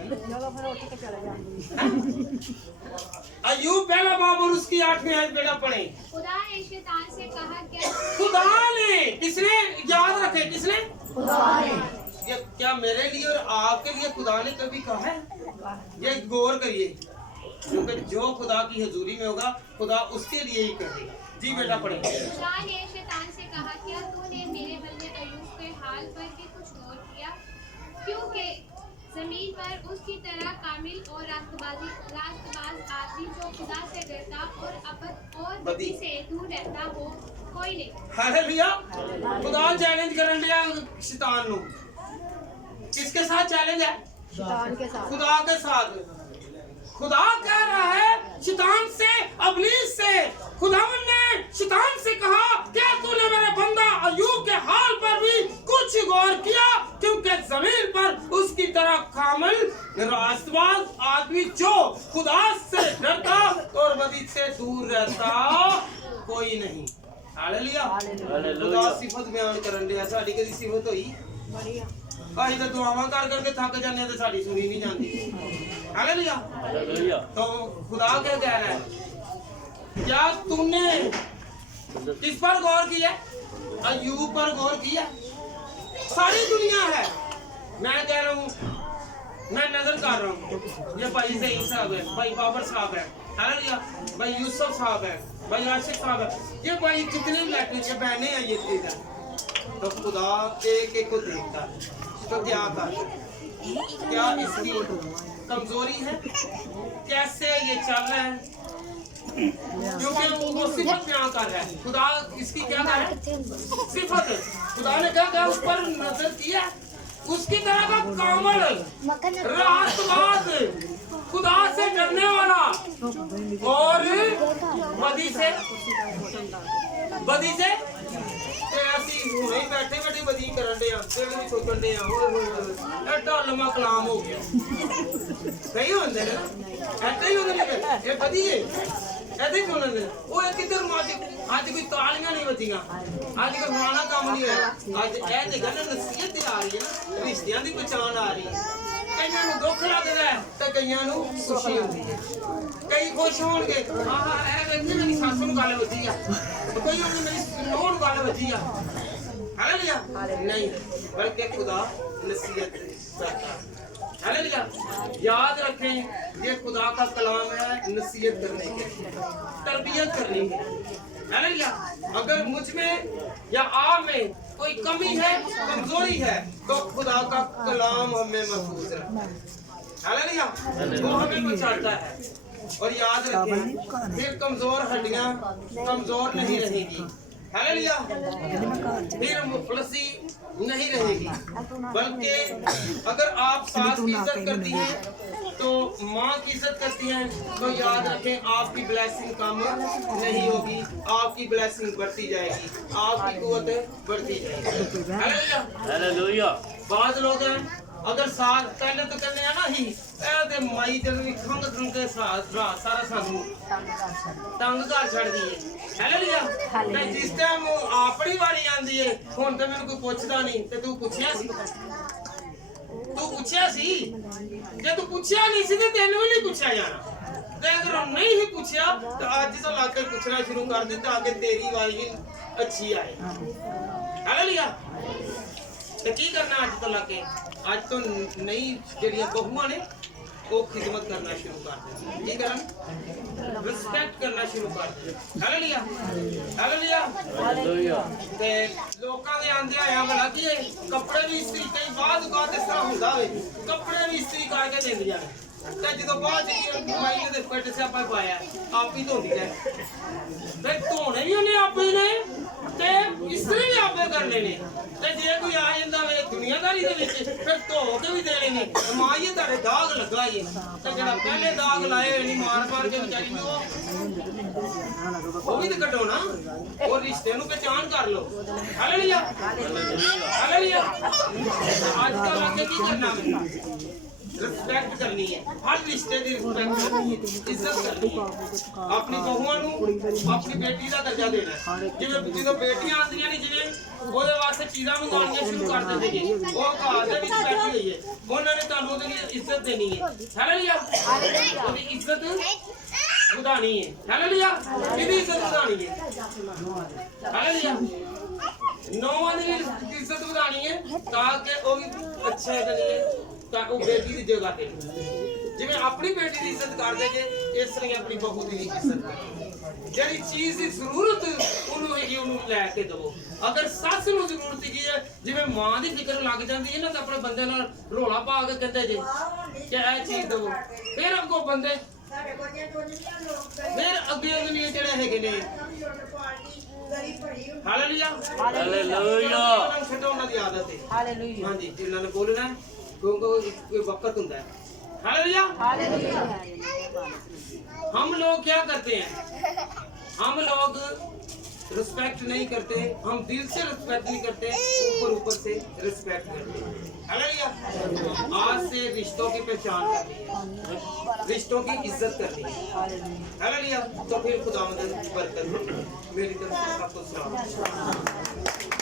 अय्यूब पहला बाब और उसकी 8वीं आयत बेटा पढ़े। खुदा ने शैतान से कहा क्या खुदा ने, किसने? याद रखे किसने? खुदा ने। ये क्या मेरे लिए और आपके लिए खुदा ने कभी कहा है? ये गौर करिए, क्योंकि जो खुदा की हजूरी में होगा खुदा उसके लिए ही करेगा। जी बेटा पढ़े। खुदा ने शैतान से कहा क्या तूने मेरे बंदे अय्यूब के हाल पर भी कुछ गौर किया, क्योंकि जमीन पर उसकी तरह कामिल और रास्तबाज आदमी जो खुदा से डरता और बदी से दूर रहता हो कोई नहीं। हालेलुया। खुदा चैलेंज करन दिया शैतान नु। किसके साथ चैलेंज है? खुदा के साथ। खुदा कह रहा है शैतान से, इब्लीस से, खुदावन ने शैतान से कहा क्या तूने मेरे बंदा अय्यूब के हाल पर भी कुछ गौर किया, क्योंकि जमीन पर उसकी तरह कामिल रास्तबाज आदमी जो खुदा से डरता और बदी से दूर रहता कोई नहीं। हालेलुया। खुदा सिफत बयान करन दिया, साडी कदी सिफत होई? ਅਸੀਂ ਤਾਂ ਦੁਆਵਾਂ ਕਰ ਕਰਕੇ ਥੱਕ ਜਾਂਦੇ ਆ ਤੇ ਸਾਡੀ ਸੁਣੀ ਨਹੀਂ ਜਾਂਦੀ। हालेलुया। हालेलुया। तो खुदा क्या कह रहा है? क्या तुमने किस पर गौर किया? अय्यूब पर गौर किया? सारी दुनिया है, मैं कह रहा हूँ, मैं नजर कर रहा हूँ, ये भाई सईद साहब है, भाई बाबर साहब है, हालेलुया, भाई यूसुफ साहब है, भाई आशिक साहब है, ये भाई कितने लड़के ये बहने हैं ये इधर। तो खुदा एक एक को देखता है, तो क्या कर, क्या इसकी कमजोरी है, कैसे ये चल रहा है, क्योंकि वो सिफत बयान कर रहा है। खुदा इसकी क्या कर रहा है? सिफत। खुदा ने क्या कहा? उस पर नजर किया, उसकी तरह का कामल रास्तबाज, खुदा से डरने वाला और बदी से ਤੇ ਅਸੀਂ ਹੁਣੇ ਹੀ ਬੈਠੇ ਬੈਠੇ ਬਦੀ ਕਰਨ ਦੇ ਆ, ਦਿਲ ਵਿੱਚ ਸੋਚਣ ਦੇ ਆ, ਓਏ ਹੋਏ ਹੋਏ ਐਡਾ ਲੰਮਾ ਕਲਾਮ ਹੋ ਗਿਆ। ਸਹੀ ਹੁੰਦੇ ਨੇ ਨਾ, ਐਡਾ ਹੀ ਹੁੰਦੇ ਨੇ ਇਹ ਬਦੀਏ, ਐਡੇ ਹੀ ਹੁੰਦੇ ਨੇ। ਉਹ ਕਿੱਧਰ ਨੂੰ ਅੱਜ ਕੋਈ ਤਾਲੀਆਂ ਨਹੀਂ ਵੱਜੀਆਂ, ਅੱਜ ਕੋਈ ਫਲਾਣਾ ਕੰਮ ਨਹੀਂ ਹੋਇਆ। ਅੱਜ ਇਹ ਤੇ ਗੱਲ ਨਸੀਹਤ ਤੇ ਆ ਰਹੀ ਹੈ ਨਾ, ਰਿਸ਼ਤਿਆਂ ਦੀ ਪਛਾਣ ਆ ਰਹੀ ਹੈ। ਕਈਆਂ ਨੂੰ ਦੁੱਖ ਲੱਗਦਾ ਤੇ ਕਈਆਂ ਨੂੰ ਖੁਸ਼ੀ ਹੁੰਦੀ ਹੈ। ਕਈ ਖੁਸ਼ ਹੋਣਗੇ, ਆਹ ਇਹ ਵੇਖੀ ਮੇਰੀ ਸੱਸ ਨੂੰ ਗੱਲ ਵੱਜੀ ਆ, ਕੋਈ ਉਹਨੇ ਮੇਰੀ ਨੂੰਹ ਨੂੰ ਗੱਲ ਵੱਜੀ ਆ। हालेलुया। नहीं, बल्कि खुदा नसीहत करता है। हालेलुया। याद रखें, ये खुदा का कलाम है नसीहत करने के, तरबियत करने के। हालेलुया। अगर मुझ में या आप में कोई कमी है, कमजोरी है, तो खुदा का कलाम हमें महफूज रखता है। हालेलुया। वो हमें बचाता है। और याद रखें, फिर कमजोर हड्डियां कमजोर नहीं रहेगी। हालेलुया। फिर मुफलसी नहीं रहेगी, बल्कि अगर आप सास की इज्जत करती हैं तो माँ की इज्जत करती हैं, तो याद रखें आपकी ब्लेसिंग कम नहीं होगी, आपकी ब्लेसिंग बढ़ती जाएगी, आपकी कुव्वत बढ़ती जाएगी। हालेलुया। हालेलुया। बाद लोग हैं अगर साथ पहले तो करने है ना ही ते माई जब भी खंग खंग के सारा सानू तंग कर छड़ दी है। हालेलुया। ते जिस टाइम अपनी बारी आंदी है, हुन ते मैनू कोई पुछदा नहीं, ते तू पुछया सी, जे तू पुछया नहीं सी ते तैनू भी नहीं पुछया जाना। ते अगर नहीं ही पुछया तो आज तो ला के पूछना शुरू कर दिता कि तेरी बारी भी अच्छी आए। हालेलुया। ते की करना आज तो लाके, आज तो नई जड़ियां बहुआं ने वो खिदमत करना शुरू कर दे, की करन रिस्पेक्ट करना शुरू कर दे। हालेलुया। हालेलुया। हालेलुया। ते लोकां दे आंदे आया भला कि कपड़े भी इस्त्री कई बाद का इस तरह हुंदा होवे, कपड़े भी इस्त्री करके देंदियां ने, ते ਜਦੋਂ ਬਾਅਦ ਚ ਮਾਈ ਦੇ ਪਿੱਟ ਸੇ ਆਪਾਂ ਪਾਇਆ ਆਪ ਹੀ ਧੋਂਦੀ ਹੈ, ਤੇ ਧੋਣੇ ਵੀ ਉਹਨੇ ਆਪੇ ਨੇ ਤੇ ਇਸਤਰੀ ਵੀ ਆਪੇ ਕਰਨੇ ਨੇ। ਤੇ ਜੇ ਕੋਈ ਆ ਜਾਂਦਾ ਵੇ ਦੁਨੀਆਦਾਰੀ ਦੇ ਵਿੱਚ ਫਿਰ ਧੋ ਕੇ ਵੀ ਦੇਣੇ ਨੇ। ਮਾਂ ਇਹ ਤੁਹਾਡੇ ਦਾਗ ਲੱਗਾ ਏ, ਤੇ ਜਿਹੜਾ ਪਹਿਲੇ ਦਾਗ ਲਾਏ ਹੋਏ ਨਹੀਂ ਮਾਰ ਮਾਰ ਕੇ ਵਿਚਾਰੀ ਨੂੰ ਉਹ ਵੀ ਤੇ ਕਢਾਉਣਾ, ਉਹ ਰਿਸ਼ਤੇ ਨੂੰ ਪਹਿਚਾਨ ਕਰ ਲਓ। ਹਾਲੇਲੂਇਆ। ਹਾਲੇਲੂया। ਅੱਜ ਕੱਲ੍ਹ ਅੱਗੇ ਕੀ ਕਰਨਾ ਵੇ? रिस्पेक्ट करनी है, हर रिश्ते की रिस्पेक्ट करनी है, इज्जत करनी है, अपनी बहुआं नूं अपनी बेटी का दर्जा देना है। जिवें जो बेटियां आंदियां ने जिवें ਉਹਦੇ ਵਾਸਤੇ ਚੀਜ਼ਾਂ ਮੰਗਾਉਣੀਆਂ ਸ਼ੁਰੂ ਕਰ ਦਿੰਦੇ ਜੀ, ਉਹ ਘਰ ਦੇ ਵਿੱਚ ਬੈਠੀ ਹੋਈ ਹੈ, ਉਹਨਾਂ ਨੇ ਤੁਹਾਨੂੰ ਉਹਦੀ ਇੱਜ਼ਤ ਦੇਣੀ ਹੈ। ਹਾਲੇਲੂਇਆ। ਉਹਦੀ ਇੱਜ਼ਤ ਵਧਾਣੀ ਹੈ। ਹਾਲੇਲੂਇਆ। ਕਿਹਦੀ ਇੱਜ਼ਤ ਵਧਾਣੀ ਹੈ? ਹਾਲੇਲੂਇਆ। ਨੌਵਾਂ ਦੀ ਇੱਜ਼ਤ ਵਧਾਣੀ ਹੈ ਤਾਂ ਕਿ ਉਹ ਵੀ ਅੱਛੇ ਕਰੀਏ, ਤਾਂ ਉਹ ਬੇਟੀ ਦੀ ਜਗ੍ਹਾ ਤੇ ਜਿਵੇਂ ਆਪਣੀ ਬੇਟੀ ਦੀ ਇੱਜ਼ਤ ਕਰਦੇ ਜੇ, ਇਸ ਤਰ੍ਹਾਂ ਆਪਣੀ ਬਹੂ ਦੀ ਇੱਜ਼ਤ ਕਰੋ। ਜਿਹੜੀ ਚੀਜ਼ ਦੀ ਜ਼ਰੂਰਤ ਉਹਨੂੰ ਹੈਗੀ ਉਹਨੂੰ ਲੈ ਕੇ ਦਿਵੋ। ਅਗਰ ਸੱਸ ਨੂੰ ਜ਼ਰੂਰਤ ਹੈਗੀ ਹੈ, ਜਿਵੇਂ ਮਾਂ ਦੀ ਫਿਕਰ ਲੱਗ ਜਾਂਦੀ ਹੈ ਨਾ, ਤਾਂ ਆਪਣੇ ਬੰਦੇ ਨਾਲ ਰੋਲਾ ਪਾ ਕੇ ਕਹਿੰਦੇ ਜੇ ਕਿ ਇਹ ਚੀਜ਼ ਦਿਵੋ, ਫਿਰ ਅੱਗੋਂ ਬੰਦੇ ਫਿਰ ਅੱਗੇ ਅਗਲੇ ਜਿਹੜੇ ਹੈਗੇ ਨੇ। ਹਾਲੇਲੂਇਆ। ਹਾਲੇਲੂਇਆ। ਛੱਡੋ ਉਹਨਾਂ ਦੀ ਆਦਤ ਹੈ। ਹਾਲੇਲੂਇਆ। ਹਾਂਜੀ, ਜਿਨ੍ਹਾਂ ਨੇ ਬੋਲਣਾ क्योंकि कोई वक्त होता है। हालेलुया। हम लोग क्या करते हैं, हम लोग रिस्पेक्ट नहीं करते, हम दिल से रिस्पेक्ट नहीं करते, ऊपर से रिस्पेक्ट करते हैं। हालेलुया। आज से रिश्तों की पहचान करनी है, रिश्तों की इज्जत करनी है। हालेलुया। तो फिर खुदावंद बरकत मेरी तरफ से सबको सलाम।